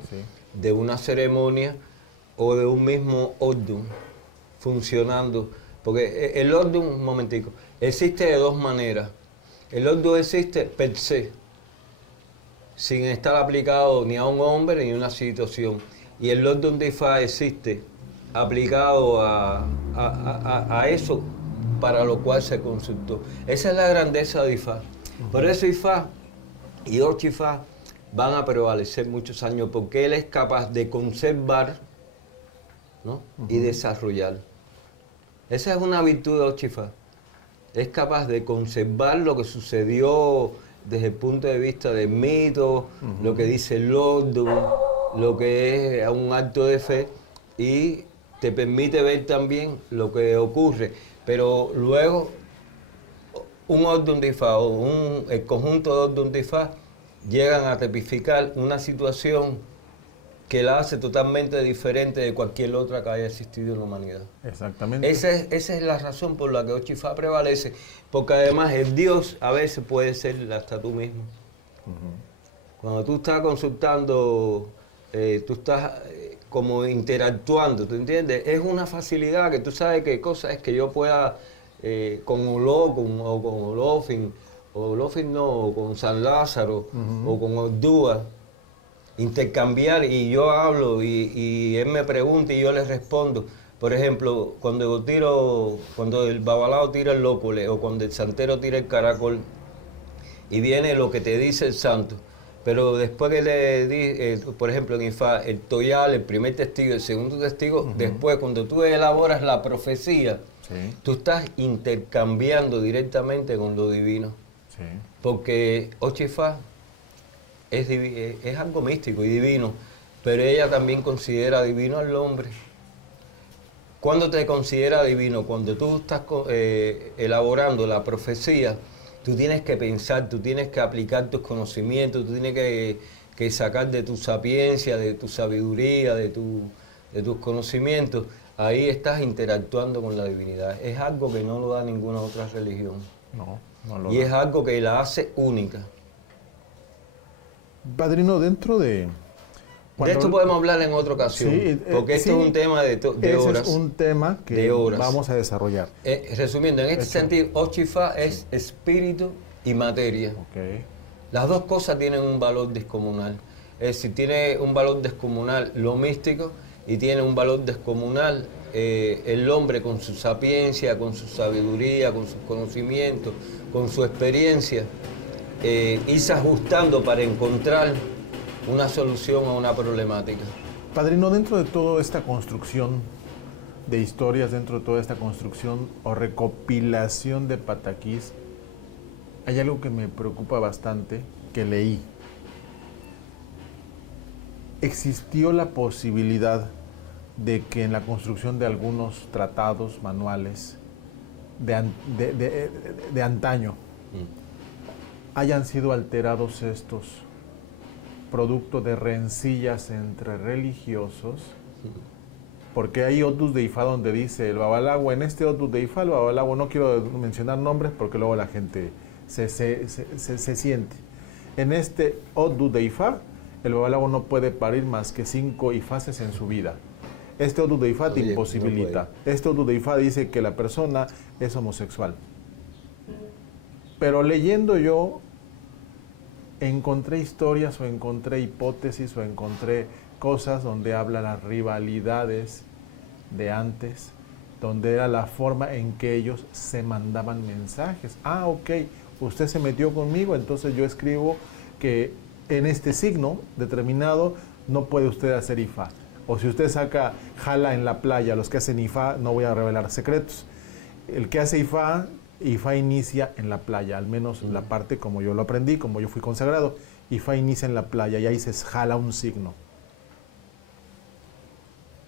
de una ceremonia o de un mismo orden funcionando. Porque el orden, un momentico, existe de dos maneras. El orden existe per se, sin estar aplicado ni a un hombre ni a una situación. Y el orden de Ifá existe aplicado a eso para lo cual se consultó. Esa es la grandeza de Ifá. Por eso Ifá y Ochifá van a prevalecer muchos años, porque él es capaz de conservar, ¿no? Y desarrollar. Esa es una virtud de Ochifá. Es capaz de conservar lo que sucedió desde el punto de vista del mito, lo que dice el orden, lo que es un acto de fe, y te permite ver también lo que ocurre. Pero luego, un orden de Ifá o el conjunto de orden de Ifá llegan a tipificar una situación que la hace totalmente diferente de cualquier otra que haya existido en la humanidad. Exactamente. Esa es la razón por la que Ochifá prevalece, porque además el Dios a veces puede ser hasta tú mismo. Cuando tú estás consultando, tú estás como interactuando, ¿tú entiendes? Es una facilidad que tú sabes qué cosa es que yo pueda con Olócun o con Olófin, o con San Lázaro o con Ordúa, intercambiar, y yo hablo y él me pregunta y yo le respondo. Por ejemplo, cuando el babalao tira el lócole o cuando el santero tira el caracol y viene lo que te dice el santo, pero después que le di, por ejemplo en Ifá, el toyal, el primer testigo, el segundo testigo, después cuando tú elaboras la profecía, tú estás intercambiando directamente con lo divino. Porque Ochifá es algo místico y divino, pero ella también considera divino al hombre. ¿Cuándo te considera divino? Cuando tú estás elaborando la profecía, tú tienes que pensar, tú tienes que aplicar tus conocimientos, tú tienes que sacar de tu sapiencia, de tu sabiduría, de tus conocimientos. Ahí estás interactuando con la divinidad. Es algo que no lo da ninguna otra religión. No lo y da. Es algo que la hace única. Padrino, dentro de... De esto podemos hablar en otra ocasión, porque esto es un tema de horas. Es un tema que vamos a desarrollar. Resumiendo, en este sentido, Ochifá es espíritu y materia. Las dos cosas tienen un valor descomunal. Es decir, tiene un valor descomunal lo místico y tiene un valor descomunal el hombre con su sapiencia, con su sabiduría, con sus conocimientos, con su experiencia, irse ajustando para encontrar una solución a una problemática. Padrino, dentro de toda esta construcción de historias, dentro de toda esta construcción o recopilación de pataquís, hay algo que me preocupa bastante, que leí existió la posibilidad de que en la construcción de algunos tratados, manuales de antaño, hayan sido alterados estos producto de rencillas entre religiosos, porque hay Otus de Ifá donde dice el Babalawo, en este Otus de Ifá, el Babalawo, no quiero mencionar nombres porque luego la gente se siente. En este Otus de Ifá, el Babalawo no puede parir más que 5 ifases en su vida. Este Otus de Ifá te imposibilita. Este Otus de Ifá dice que la persona es homosexual. Pero leyendo yo, encontré historias o encontré hipótesis o encontré cosas donde habla las rivalidades de antes, donde era la forma en que ellos se mandaban mensajes. Ah, ok, usted se metió conmigo, entonces yo escribo que en este signo determinado no puede usted hacer Ifá. O si usted saca jala en la playa, los que hacen Ifá, no voy a revelar secretos. El que hace Ifá inicia en la playa, al menos la parte como yo lo aprendí, como yo fui consagrado. Ifá inicia en la playa y ahí se jala un signo.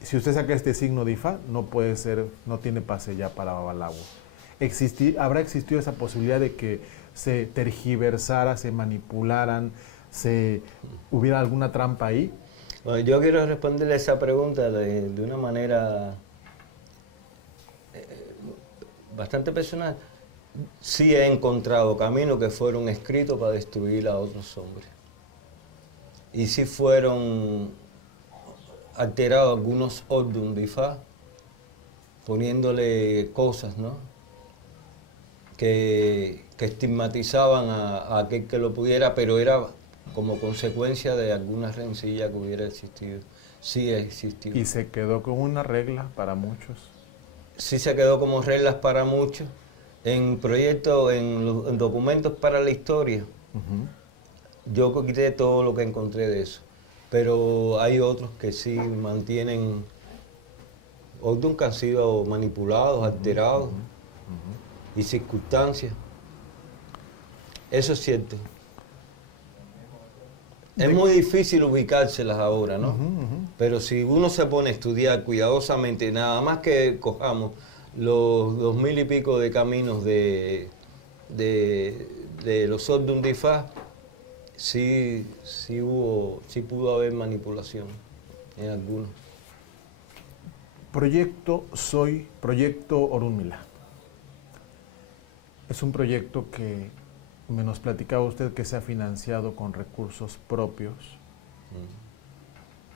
Si usted saca este signo de Ifá, no puede ser, no tiene pase ya para Babalawo. ¿Habrá existido esa posibilidad de que se tergiversara, se manipularan, hubiera alguna trampa ahí? Bueno, yo quiero responderle esa pregunta de una manera bastante personal. Sí he encontrado caminos que fueron escritos para destruir a otros hombres. Y sí fueron alterados algunos Ordun de Ifá, poniéndole cosas, ¿no?, que estigmatizaban a aquel que lo pudiera, pero era como consecuencia de alguna rencilla que hubiera existido. Sí existió. ¿Y se quedó con una regla para muchos? Sí se quedó como reglas para muchos. En proyectos, en documentos para la historia, yo quité todo lo que encontré de eso. Pero hay otros que sí mantienen, otros que han sido manipulados, alterados, y circunstancias. Eso es cierto. Es muy difícil ubicárselas ahora, ¿no? Pero si uno se pone a estudiar cuidadosamente, nada más que cojamos los 2000 y pico de caminos de los Ordun de Ifá, sí pudo haber manipulación en algunos. Proyecto Orunmila. Es un proyecto que nos platicaba usted que se ha financiado con recursos propios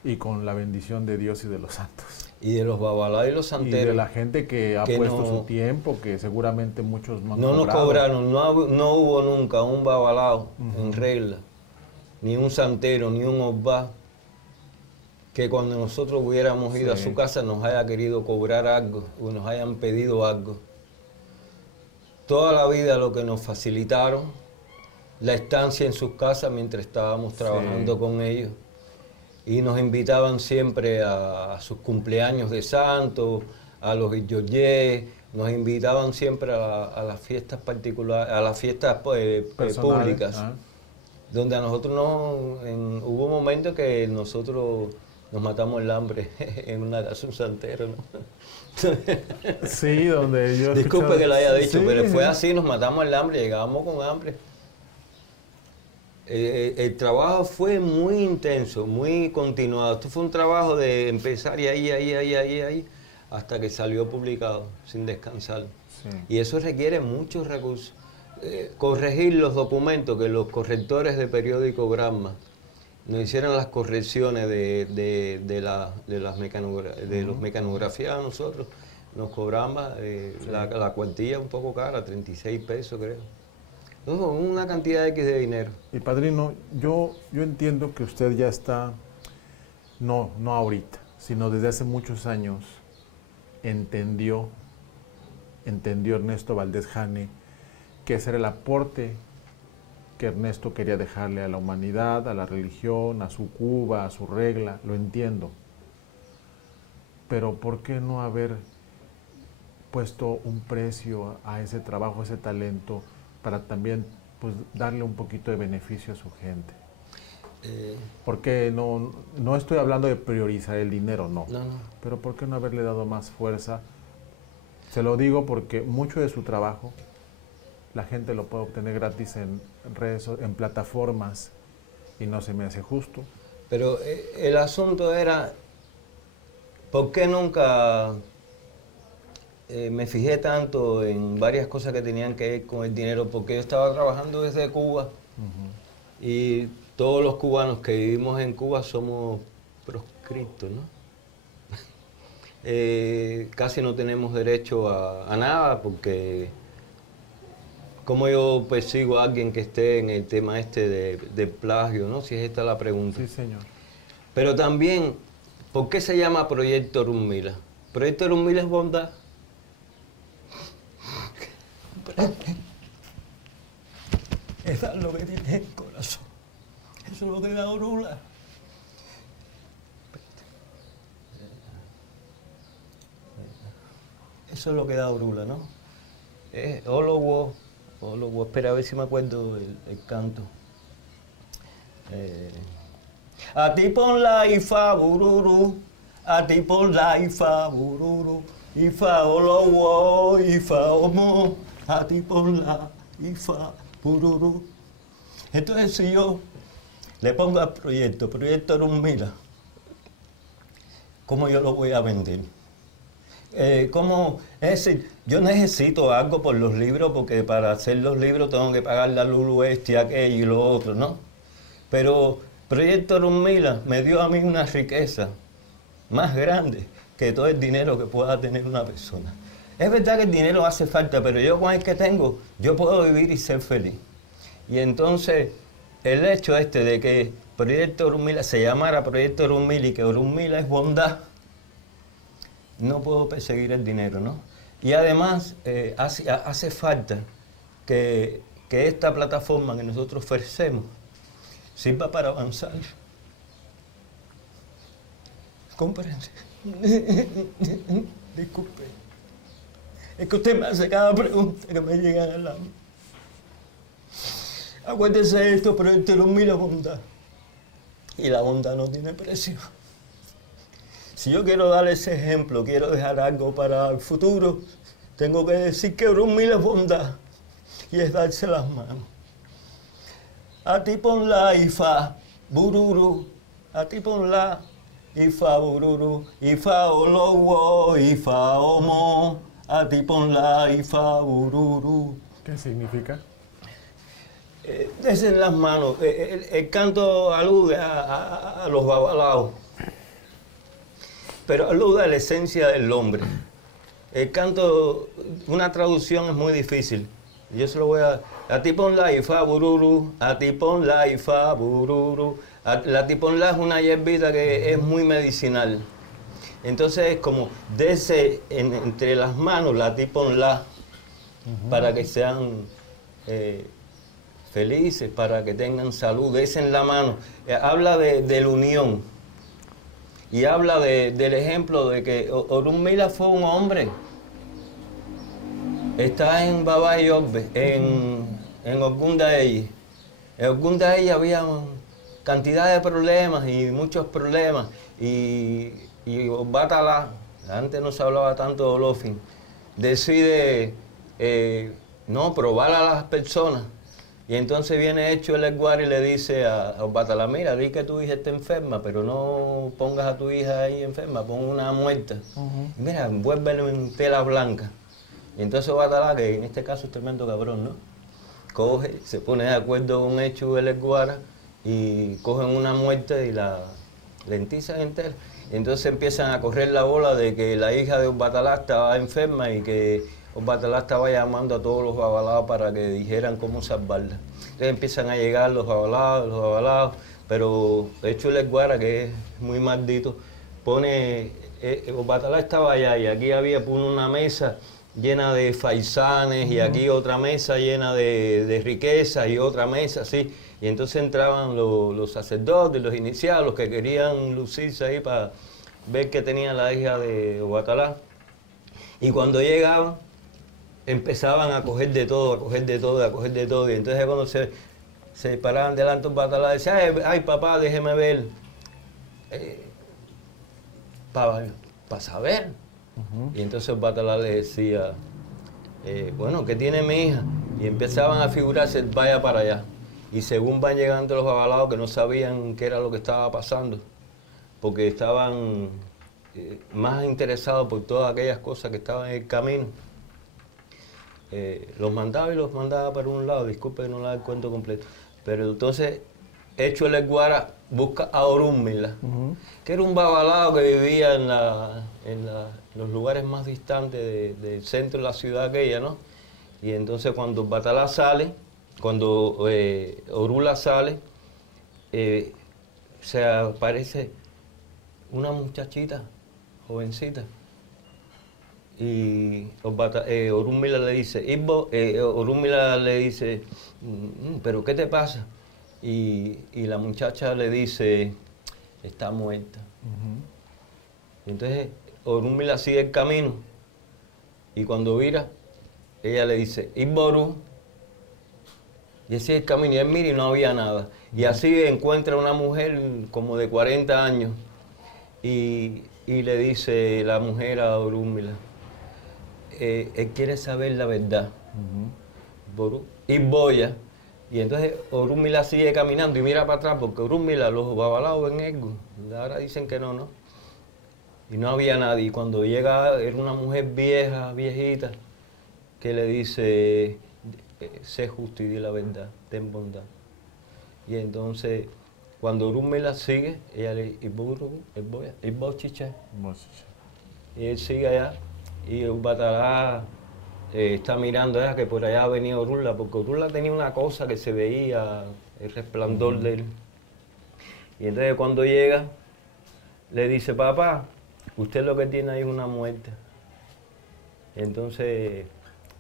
y con la bendición de Dios y de los santos. Y de los babalá y los santeros. Y de la gente que ha puesto su tiempo, que seguramente muchos no han cobrado. No nos cobraron, no hubo nunca un babalao en regla, ni un santero, ni un obá, que cuando nosotros hubiéramos ido a su casa nos haya querido cobrar algo o nos hayan pedido algo. Toda la vida lo que nos facilitaron, la estancia en sus casas mientras estábamos trabajando con ellos. Y nos invitaban siempre a sus cumpleaños de santos, a los yoyés, nos invitaban siempre a las fiestas particulares, a las fiestas públicas. Donde a nosotros hubo momentos que nosotros nos matamos el hambre en una casa un santero, ¿no? Sí, donde yo... Disculpe que lo haya dicho, pero fue así, nos matamos el hambre, llegábamos con hambre. El trabajo fue muy intenso, muy continuado. Esto fue un trabajo de empezar y ahí, hasta que salió publicado, sin descansar. Sí. Y eso requiere muchos recursos. Corregir los documentos, que los correctores de periódico Gramma nos hicieran las correcciones de los mecanografiados a nosotros, nos cobramos la cuantía un poco cara, 36 pesos creo. No, una cantidad X de dinero. Y padrino, yo entiendo que usted ya está, no ahorita, sino desde hace muchos años, entendió Ernesto Valdés Jane que ese era el aporte que Ernesto quería dejarle a la humanidad, a la religión, a su Cuba, a su regla, lo entiendo. Pero ¿por qué no haber puesto un precio a ese trabajo, a ese talento, para también pues darle un poquito de beneficio a su gente? Porque no estoy hablando de priorizar el dinero, no. No, no. Pero ¿por qué no haberle dado más fuerza? Se lo digo porque mucho de su trabajo la gente lo puede obtener gratis en redes, en plataformas, y no se me hace justo. Pero el asunto era, ¿por qué nunca me fijé tanto en varias cosas que tenían que ver con el dinero? Porque yo estaba trabajando desde Cuba y todos los cubanos que vivimos en Cuba somos proscriptos, ¿no? Casi no tenemos derecho a nada porque ¿cómo yo persigo a alguien que esté en el tema este de plagio, ¿no? Si es esta la pregunta. Sí, señor. Pero también, ¿por qué se llama Proyecto Rumila? Proyecto Rumila es bondad. Es dar lo que tienes en el corazón. Eso es lo que da Orula. Eso es lo que da Orula, ¿no? Ólogo, espera a ver si me acuerdo el canto. A ti pon la ifa bururu, a ti pon la ifa bururu, ifa olowo, ifa omo, a ti pon la ifa bururu. Entonces si yo le pongo al proyecto Rumila, ¿cómo yo lo voy a vender? Es decir, yo necesito algo por los libros porque para hacer los libros tengo que pagar la Lulu aquello y lo otro, ¿no? Pero Proyecto Rumila me dio a mí una riqueza más grande que todo el dinero que pueda tener una persona. Es verdad que el dinero hace falta, pero yo con el que tengo, yo puedo vivir y ser feliz. Y entonces, el hecho de que Proyecto Rumila se llamara Proyecto Rumila y que Rumila es bondad, no puedo perseguir el dinero, ¿no? Y además hace falta que esta plataforma que nosotros ofrecemos sirva para avanzar. ¿Comprende? Disculpe. Es que usted me hace cada pregunta que me llega al alma. Acuérdese de esto, pero el Rumila es bondad. Y la bondad no tiene precio. Si yo quiero dar ese ejemplo, quiero dejar algo para el futuro, tengo que decir que Rumila es bondad y es darse las manos. A ti pon la ifa bururu, a ti pon la ifa bururu, ifa olowo, ifa omo, a ti pon la ifa bururu. ¿Qué significa? Desen las manos. El canto alude a los babalaos, pero alude a la esencia del hombre. El canto, una traducción es muy difícil. Yo se lo voy a ti pon la ifa bururu, a ti pon la ifa bururu. La tiponla es una hierbita que es muy medicinal. Entonces es como dese entre las manos la tiponla para que sean felices, para que tengan salud. Desen la mano. Habla de la unión. Y habla del ejemplo de que Orunmila fue un hombre. Está en Baba y Orbe, en Ogundayi. En Ogundayi había cantidad de problemas y muchos problemas. Y Obatala, antes no se hablaba tanto de Olofin, decide no probar a las personas. Y entonces viene hecho el Eguar y le dice a Obatala, mira, di que tu hija está enferma, pero no pongas a tu hija ahí enferma, pon una muerta. Y mira, envuélvela en tela blanca. Y entonces Obatala, que en este caso es tremendo cabrón, ¿no? Coge, se pone de acuerdo con Hecho del Eguara y cogen una muerta y la lentizan entera. Y entonces empiezan a correr la bola de que la hija de Obatala estaba enferma y que Obatala estaba llamando a todos los babalaos para que dijeran cómo salvarla. Entonces empiezan a llegar los babalaos, pero Hecho el Eguara, que es muy maldito, pone, Obatala estaba allá y aquí había una mesa llena de faisanes y aquí otra mesa llena de riquezas y otra mesa así. Y entonces entraban los sacerdotes, los iniciados, los que querían lucirse ahí para ver que tenía la hija de Obatala. Y cuando llegaban, empezaban a coger de todo, a coger de todo, a coger de todo. Y entonces cuando se paraban delante de un batalá y decían, ay papá, déjeme ver, para saber. Y entonces el batalá le decía, bueno, ¿qué tiene mi hija? Y empezaban a figurarse, vaya para allá. Y según van llegando los babalaos que no sabían qué era lo que estaba pasando, porque estaban más interesados por todas aquellas cosas que estaban en el camino, los mandaba para un lado, disculpe que no le haga el cuento completo. Pero entonces, hecho el Guara, busca a Orúnmila, que era un babalao que vivía en los lugares más distantes del centro de la ciudad aquella, ¿no? Y entonces cuando Batalá sale, cuando Orula sale, se aparece una muchachita, jovencita, y Orúnmila le dice, ¿pero qué te pasa? Y la muchacha le dice, está muerta. Y entonces Orúnmila sigue el camino, y cuando vira, ella le dice, Ibború, y ese es el camino, y él mira y no había nada. Y así encuentra una mujer como de 40 años, y le dice la mujer a Orúnmila, él quiere saber la verdad. Y boya. Y entonces Orúnmila sigue caminando y mira para atrás, porque Orúnmila, los babalaos ven algo. Ahora dicen que no. Y no había nadie. Y cuando llega, era una mujer vieja, viejita, que le dice, sé justo y di la verdad, ten bondad. Y entonces, cuando Orúnmila sigue, ella le dice, y él sigue allá. Y el Batalá está mirando que por allá venía Orula, porque Orula tenía una cosa que se veía, el resplandor de él. Y entonces cuando llega, le dice, papá, usted lo que tiene ahí es una muerte. Entonces,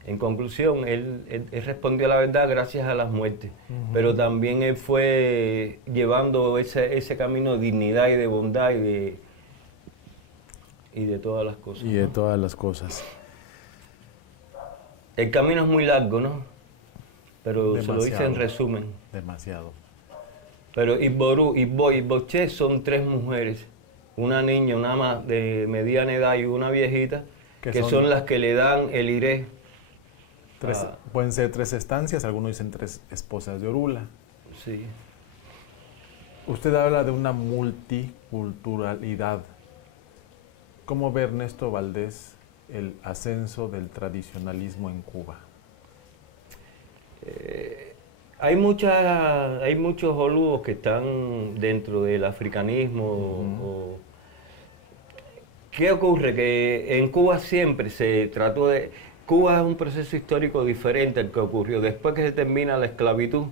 en conclusión, él respondió la verdad gracias a las muertes, pero también él fue llevando ese camino de dignidad y de bondad y de todas las cosas. Y de todas las cosas. El camino es muy largo, ¿no? Pero demasiado, se lo hice en resumen. Demasiado. Pero Ibború, Ibbo y Ibboché son 3 mujeres. Una niña, una ama de mediana edad y una viejita, que son las que le dan el iré. Pueden ser 3 estancias, algunos dicen 3 esposas de Orula. Sí. Usted habla de una multiculturalidad. ¿Cómo ve Ernesto Valdés el ascenso del tradicionalismo en Cuba? Hay muchos oludos que están dentro del africanismo. ¿Qué ocurre? Que en Cuba siempre se trató de... Cuba es un proceso histórico diferente al que ocurrió. Después que se termina la esclavitud,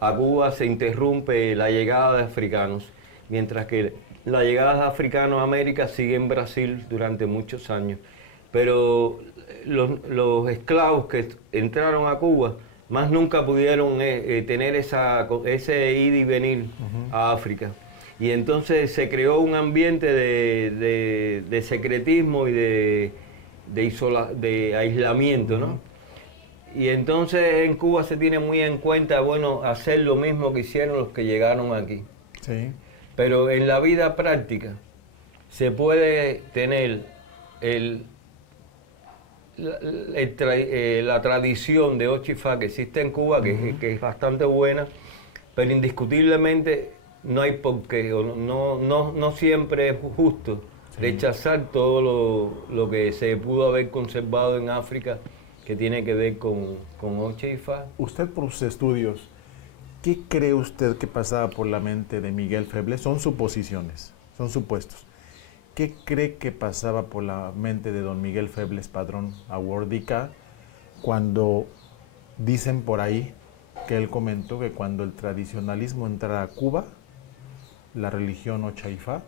a Cuba se interrumpe la llegada de africanos, mientras que la llegada de africanos a América sigue en Brasil durante muchos años. Pero los esclavos que entraron a Cuba más nunca pudieron tener ese ir y venir a África. Y entonces se creó un ambiente de secretismo y de aislamiento, ¿no? Y entonces en Cuba se tiene muy en cuenta, bueno, hacer lo mismo que hicieron los que llegaron aquí. Sí. Pero en la vida práctica se puede tener la tradición de Ochifá que existe en Cuba, que es bastante buena, pero indiscutiblemente no hay por qué, no siempre es justo rechazar todo lo que se pudo haber conservado en África que tiene que ver con Ochifá. Usted, por sus estudios, ¿qué cree usted que pasaba por la mente de Miguel Febles? Son suposiciones, son supuestos. ¿Qué cree que pasaba por la mente de don Miguel Febles Padrón Aguardica cuando dicen por ahí que él comentó que cuando el tradicionalismo entrara a Cuba, la religión Ochifá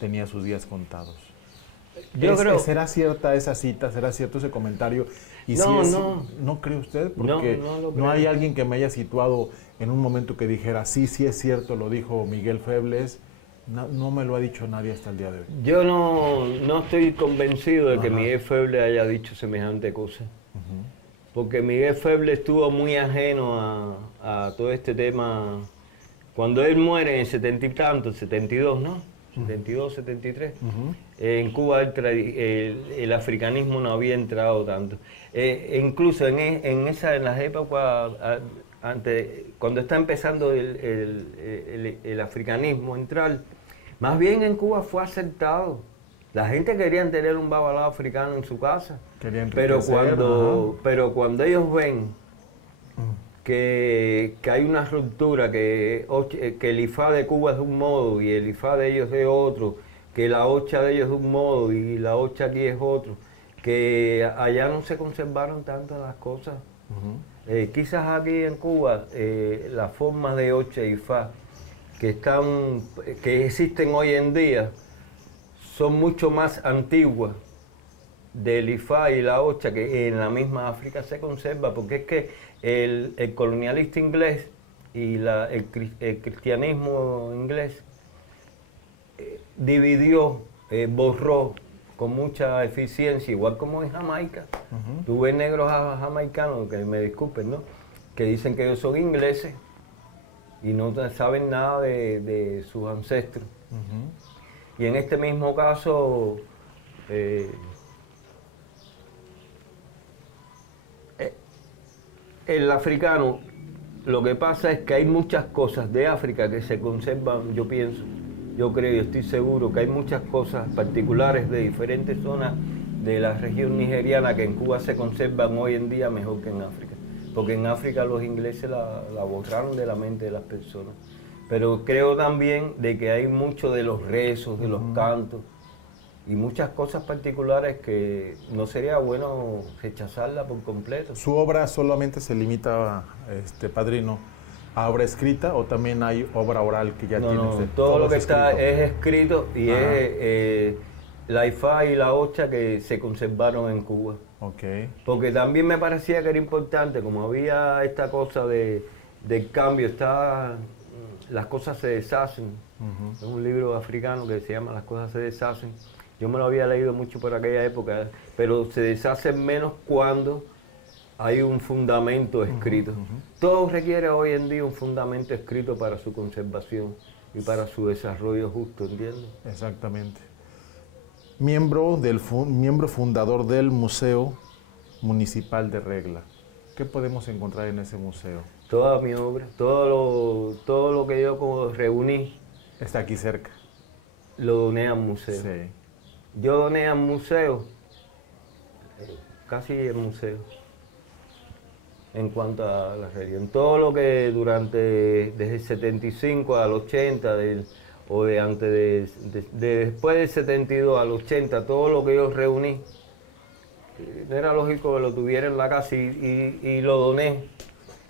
tenía sus días contados? Yo creo... ¿Será cierta esa cita? ¿Será cierto ese comentario? Y ¿no cree usted? Porque no hay alguien que me haya situado en un momento que dijera, sí es cierto, lo dijo Miguel Febles. No me lo ha dicho nadie hasta el día de hoy. Yo no estoy convencido de que Miguel Febles haya dicho semejante cosa. porque Miguel Feble estuvo muy ajeno a todo este tema. Cuando él muere en el 70 y tanto, 72, ¿no? 72, 73. En Cuba el africanismo no había entrado tanto. Incluso en las épocas, cuando está empezando el africanismo a entrar, más bien en Cuba fue aceptado. La gente quería tener un babalao africano en su casa. Pero cuando ellos ven que hay una ruptura, que el IFA de Cuba es de un modo y el IFA de ellos de otro, que la OCHA de ellos es de un modo y la OCHA aquí es otro, que allá no se conservaron tanto las cosas. Quizás aquí en Cuba las formas de OCHA y IFA que existen hoy en día son mucho más antiguas del IFA y la OCHA, que en la misma África se conserva, porque es que el colonialista inglés y el cristianismo inglés dividió, borró con mucha eficiencia, igual como en Jamaica. Tú ves negros jamaicanos, que me disculpen, ¿no?, que dicen que ellos son ingleses y no saben nada de sus ancestros. Y en este mismo caso, el africano, lo que pasa es que hay muchas cosas de África que se conservan, yo pienso, yo creo y estoy seguro que hay muchas cosas particulares de diferentes zonas de la región nigeriana que en Cuba se conservan hoy en día mejor que en África. Porque en África los ingleses la borraron de la mente de las personas. Pero creo también de que hay mucho de los rezos, de los cantos y muchas cosas particulares que no sería bueno rechazarla por completo. ¿Su obra solamente se limita, padrino, a obra escrita o también hay obra oral que ya tiene usted? Todo lo que está es escrito y es la IFA y la OCHA que se conservaron en Cuba. Porque también me parecía que era importante, como había esta cosa del cambio, las cosas se deshacen. Es un libro africano que se llama Las cosas se deshacen. Yo me lo había leído mucho por aquella época, pero se deshacen menos cuando hay un fundamento escrito. Todo requiere hoy en día un fundamento escrito para su conservación y para su desarrollo justo, ¿entiendes? Exactamente. Miembro fundador del Museo Municipal de Regla. ¿Qué podemos encontrar en ese museo? Toda mi obra, todo lo que yo reuní. Está aquí cerca. Lo doné al museo. Sí. Yo doné al museo, casi el museo, en cuanto a la región. Todo lo que desde el 75 al 80, después del 72 al 80, todo lo que yo reuní, era lógico que lo tuviera en la casa y lo doné.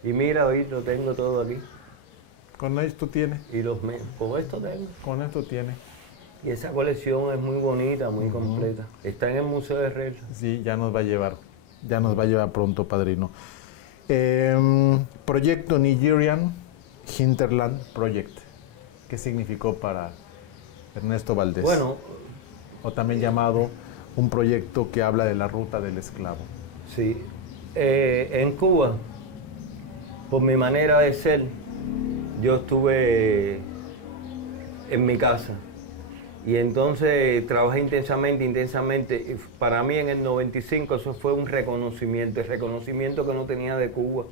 Y mira, hoy lo tengo todo aquí. ¿Con esto tiene? Con esto tengo. Con esto tiene. Y esa colección es muy bonita, muy completa. Está en el Museo de Regla. Sí, ya nos va a llevar. Ya nos va a llevar pronto, padrino. Proyecto Nigerian Hinterland Project. ¿Qué significó para Ernesto Valdés? Bueno, o también llamado un proyecto que habla de la ruta del esclavo. Sí. En Cuba, por mi manera de ser, yo estuve en mi casa. Y entonces trabajé intensamente. Para mí en el 95 eso fue un reconocimiento, el reconocimiento que no tenía de Cuba.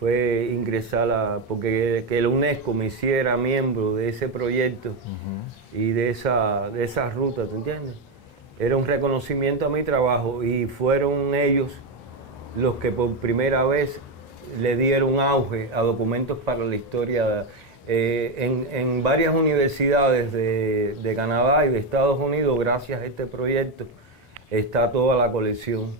Fue ingresar porque que la UNESCO me hiciera miembro de ese proyecto y de esa ruta, ¿te entiendes? Era un reconocimiento a mi trabajo y fueron ellos los que por primera vez le dieron auge a documentos para la historia. En varias universidades de Canadá y de Estados Unidos, gracias a este proyecto, está toda la colección.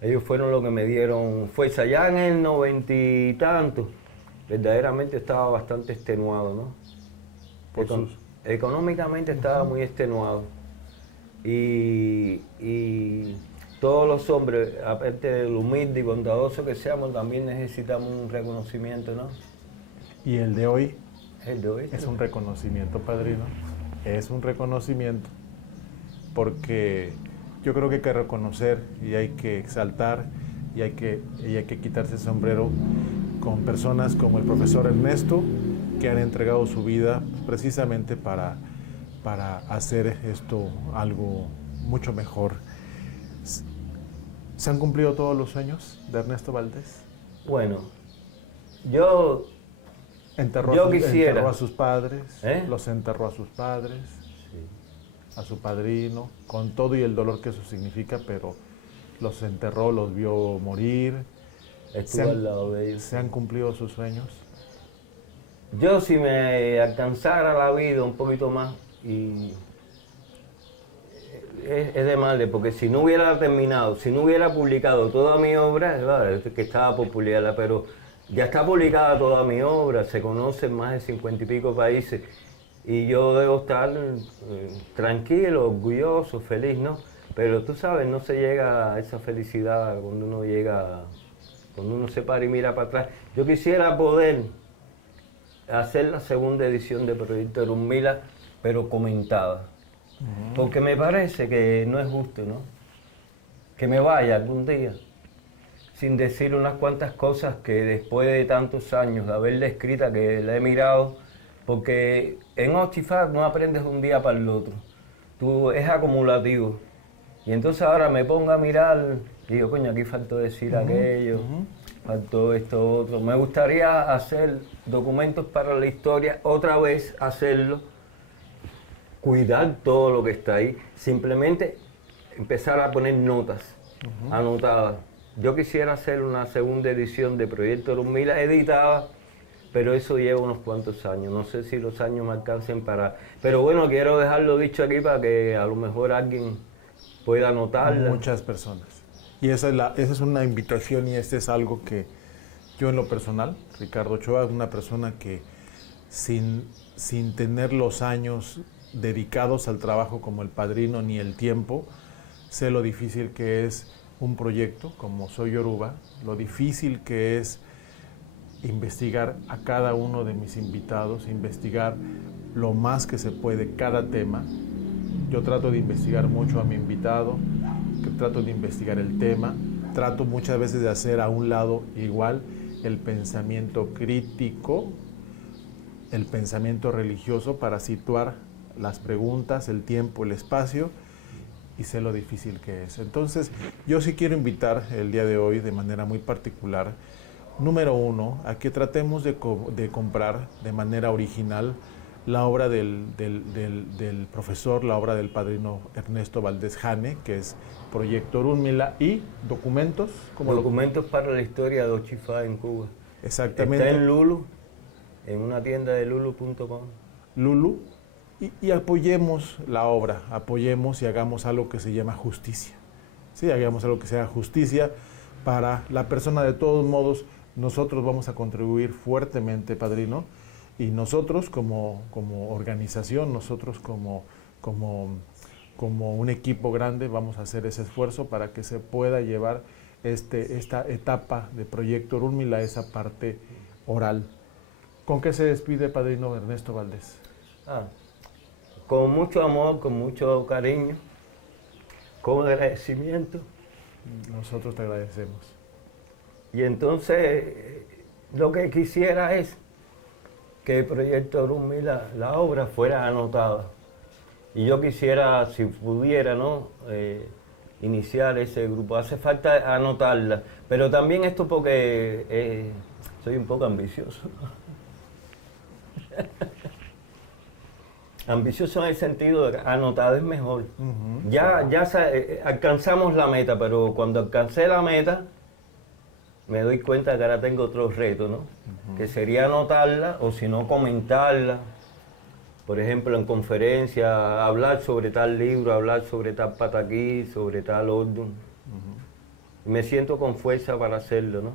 Ellos fueron los que me dieron fuerza. Ya en el 90 y tanto, verdaderamente estaba bastante extenuado, ¿no? Económicamente estaba muy extenuado. Y todos los hombres, aparte de lo humilde y bondadoso que seamos, también necesitamos un reconocimiento, ¿no? ¿Y el de hoy? El de hoy es un reconocimiento, padrino. Es un reconocimiento porque yo creo que hay que reconocer y hay que exaltar y hay que quitarse el sombrero con personas como el profesor Ernesto, que han entregado su vida precisamente para hacer esto algo mucho mejor. ¿Se han cumplido todos los sueños de Ernesto Valdés? Bueno, yo quisiera. Enterró a sus padres, ¿Eh? los enterró a sus padres, Sí. a su padrino, con todo y el dolor que eso significa, pero los enterró, los vio morir. Estuve al lado de ellos. ¿Se han cumplido sus sueños? Yo, si me alcanzara la vida un poquito más, y es de madre, porque si no hubiera terminado, si no hubiera publicado toda mi obra, claro, que estaba por publicarla, pero ya está publicada toda mi obra, se conoce en más de 50 y pico países, y yo debo estar tranquilo, orgulloso, feliz, ¿no? Pero tú sabes, no se llega a esa felicidad cuando uno se para y mira para atrás. Yo quisiera poder hacer la segunda edición de Proyecto Erunmila, pero comentada. Porque me parece que no es justo, ¿no? Que me vaya algún día sin decir unas cuantas cosas que después de tantos años de haberla escrita, que la he mirado, porque en Oxford no aprendes de un día para el otro. Es acumulativo. Y entonces ahora me pongo a mirar y digo, coño, aquí faltó decir aquello, faltó esto otro. Me gustaría hacer documentos para la historia, otra vez hacerlo, cuidar todo lo que está ahí, simplemente empezar a poner notas anotadas. Yo quisiera hacer una segunda edición de Proyecto Erunmila editada, pero eso lleva unos cuantos años. No sé si los años me alcancen para... Pero bueno, quiero dejarlo dicho aquí para que a lo mejor alguien pueda anotarla. Muchas personas. Y esa es una invitación y este es algo que yo en lo personal, Ricardo Ochoa, es una persona que sin tener los años dedicados al trabajo como El Padrino ni el tiempo, sé lo difícil que es un proyecto como Soy Yoruba, lo difícil que es investigar a cada uno de mis invitados, investigar lo más que se puede cada tema. Yo trato de investigar mucho a mi invitado, que trato de investigar el tema, trato muchas veces de hacer a un lado igual el pensamiento crítico, el pensamiento religioso para situar las preguntas, el tiempo, el espacio, y sé lo difícil que es. Entonces, yo sí quiero invitar el día de hoy de manera muy particular, número uno, a que tratemos de comprar de manera original la obra del profesor, la obra del padrino Ernesto Valdés Jane, que es Proyecto Erunmila, y documentos. Documentos para la historia de Oxford en Cuba. Exactamente. Está en Lulu, en una tienda de lulu.com. Lulu. Y apoyemos la obra, apoyemos y hagamos algo que se llama justicia. Sí, hagamos algo que sea justicia para la persona. De todos modos, nosotros vamos a contribuir fuertemente, padrino, y nosotros como organización, nosotros como un equipo grande, vamos a hacer ese esfuerzo para que se pueda llevar esta etapa de Proyecto Erunmila, esa parte oral. ¿Con qué se despide, padrino Ernesto Valdés? Con mucho amor, con mucho cariño, con agradecimiento. Nosotros te agradecemos. Y entonces, lo que quisiera es que el Proyecto Erunmila, la obra, fuera anotada. Y yo quisiera, si pudiera, ¿no?, iniciar ese grupo. Hace falta anotarla. Pero también esto porque soy un poco ambicioso. Ambicioso en el sentido de que anotado es mejor. Ya alcanzamos la meta, pero cuando alcancé la meta, me doy cuenta que ahora tengo otro reto, ¿no? Que sería anotarla, o si no, comentarla. Por ejemplo, en conferencia, hablar sobre tal libro, hablar sobre tal pataquí, sobre tal orden. Me siento con fuerza para hacerlo, ¿no?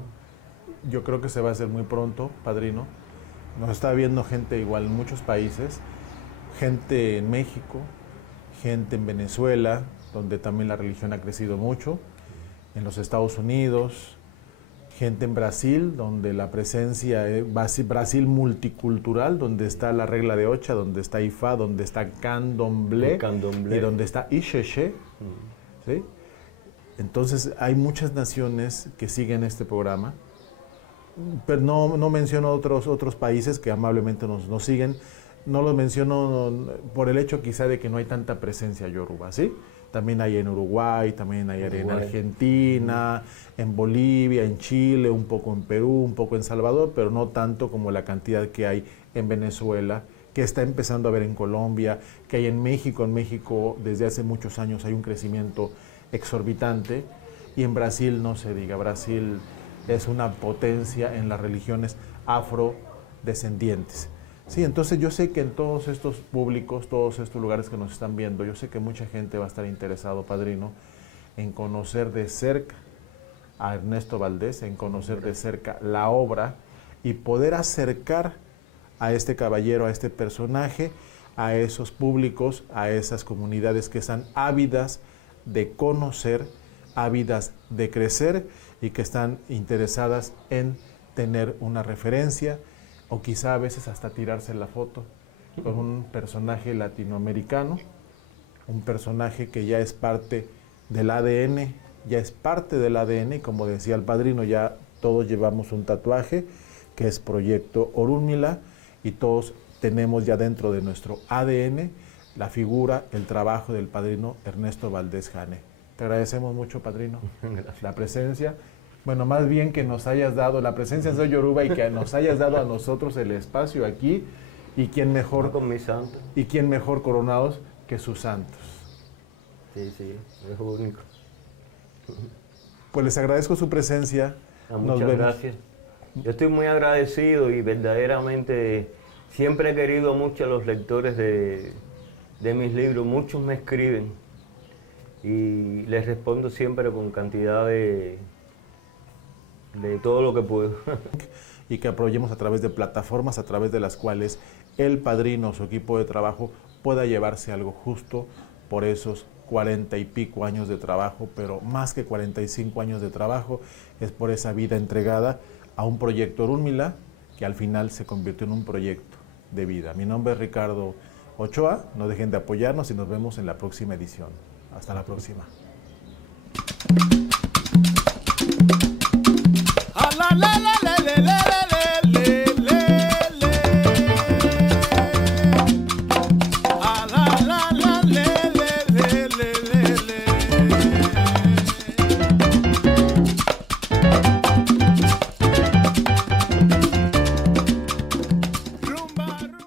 Yo creo que se va a hacer muy pronto, padrino. Nos está viendo gente igual en muchos países, gente en México, gente en Venezuela, donde también la religión ha crecido mucho, en los Estados Unidos, gente en Brasil, donde la presencia es Brasil multicultural, donde está la regla de Ocha, donde está Ifá, donde está Candomblé, y donde está Ixexé. ¿sí? Entonces hay muchas naciones que siguen este programa, pero no menciono otros países que amablemente nos siguen. No los menciono por el hecho quizá de que no hay tanta presencia yoruba, ¿sí? También hay en Uruguay, también hay en Argentina, en Bolivia, en Chile, un poco en Perú, un poco en Salvador, pero no tanto como la cantidad que hay en Venezuela, que está empezando a ver en Colombia, que hay en México. En México desde hace muchos años hay un crecimiento exorbitante, y en Brasil no se diga. Brasil es una potencia en las religiones afrodescendientes. Sí, entonces yo sé que en todos estos públicos, todos estos lugares que nos están viendo, yo sé que mucha gente va a estar interesado, padrino, en conocer de cerca a Ernesto Valdés, en conocer de cerca la obra y poder acercar a este caballero, a este personaje, a esos públicos, a esas comunidades que están ávidas de conocer, ávidas de crecer y que están interesadas en tener una referencia, o quizá a veces hasta tirarse la foto con un personaje latinoamericano, un personaje que ya es parte del ADN, y como decía el padrino, ya todos llevamos un tatuaje que es Proyecto Orúnmila, y todos tenemos ya dentro de nuestro ADN la figura, el trabajo del padrino Ernesto Valdés Jane. Te agradecemos mucho, padrino, la presencia. Bueno, más bien que nos hayas dado la presencia de Yoruba y que nos hayas dado a nosotros el espacio aquí, y quién mejor con mis santos. Y quién mejor coronados que sus santos. Sí, es único. Pues les agradezco su presencia. Muchas gracias. Yo estoy muy agradecido y verdaderamente siempre he querido mucho a los lectores de mis libros. Muchos me escriben y les respondo siempre con cantidad de todo lo que puedo. Y que apoyemos a través de plataformas a través de las cuales el padrino o su equipo de trabajo pueda llevarse algo justo por esos 40 y pico años de trabajo, pero más que 45 años de trabajo, es por esa vida entregada a un proyecto Orúnmila que al final se convirtió en un proyecto de vida. Mi nombre es Ricardo Ochoa, no dejen de apoyarnos y nos vemos en la próxima edición. Hasta la próxima. La, la, la.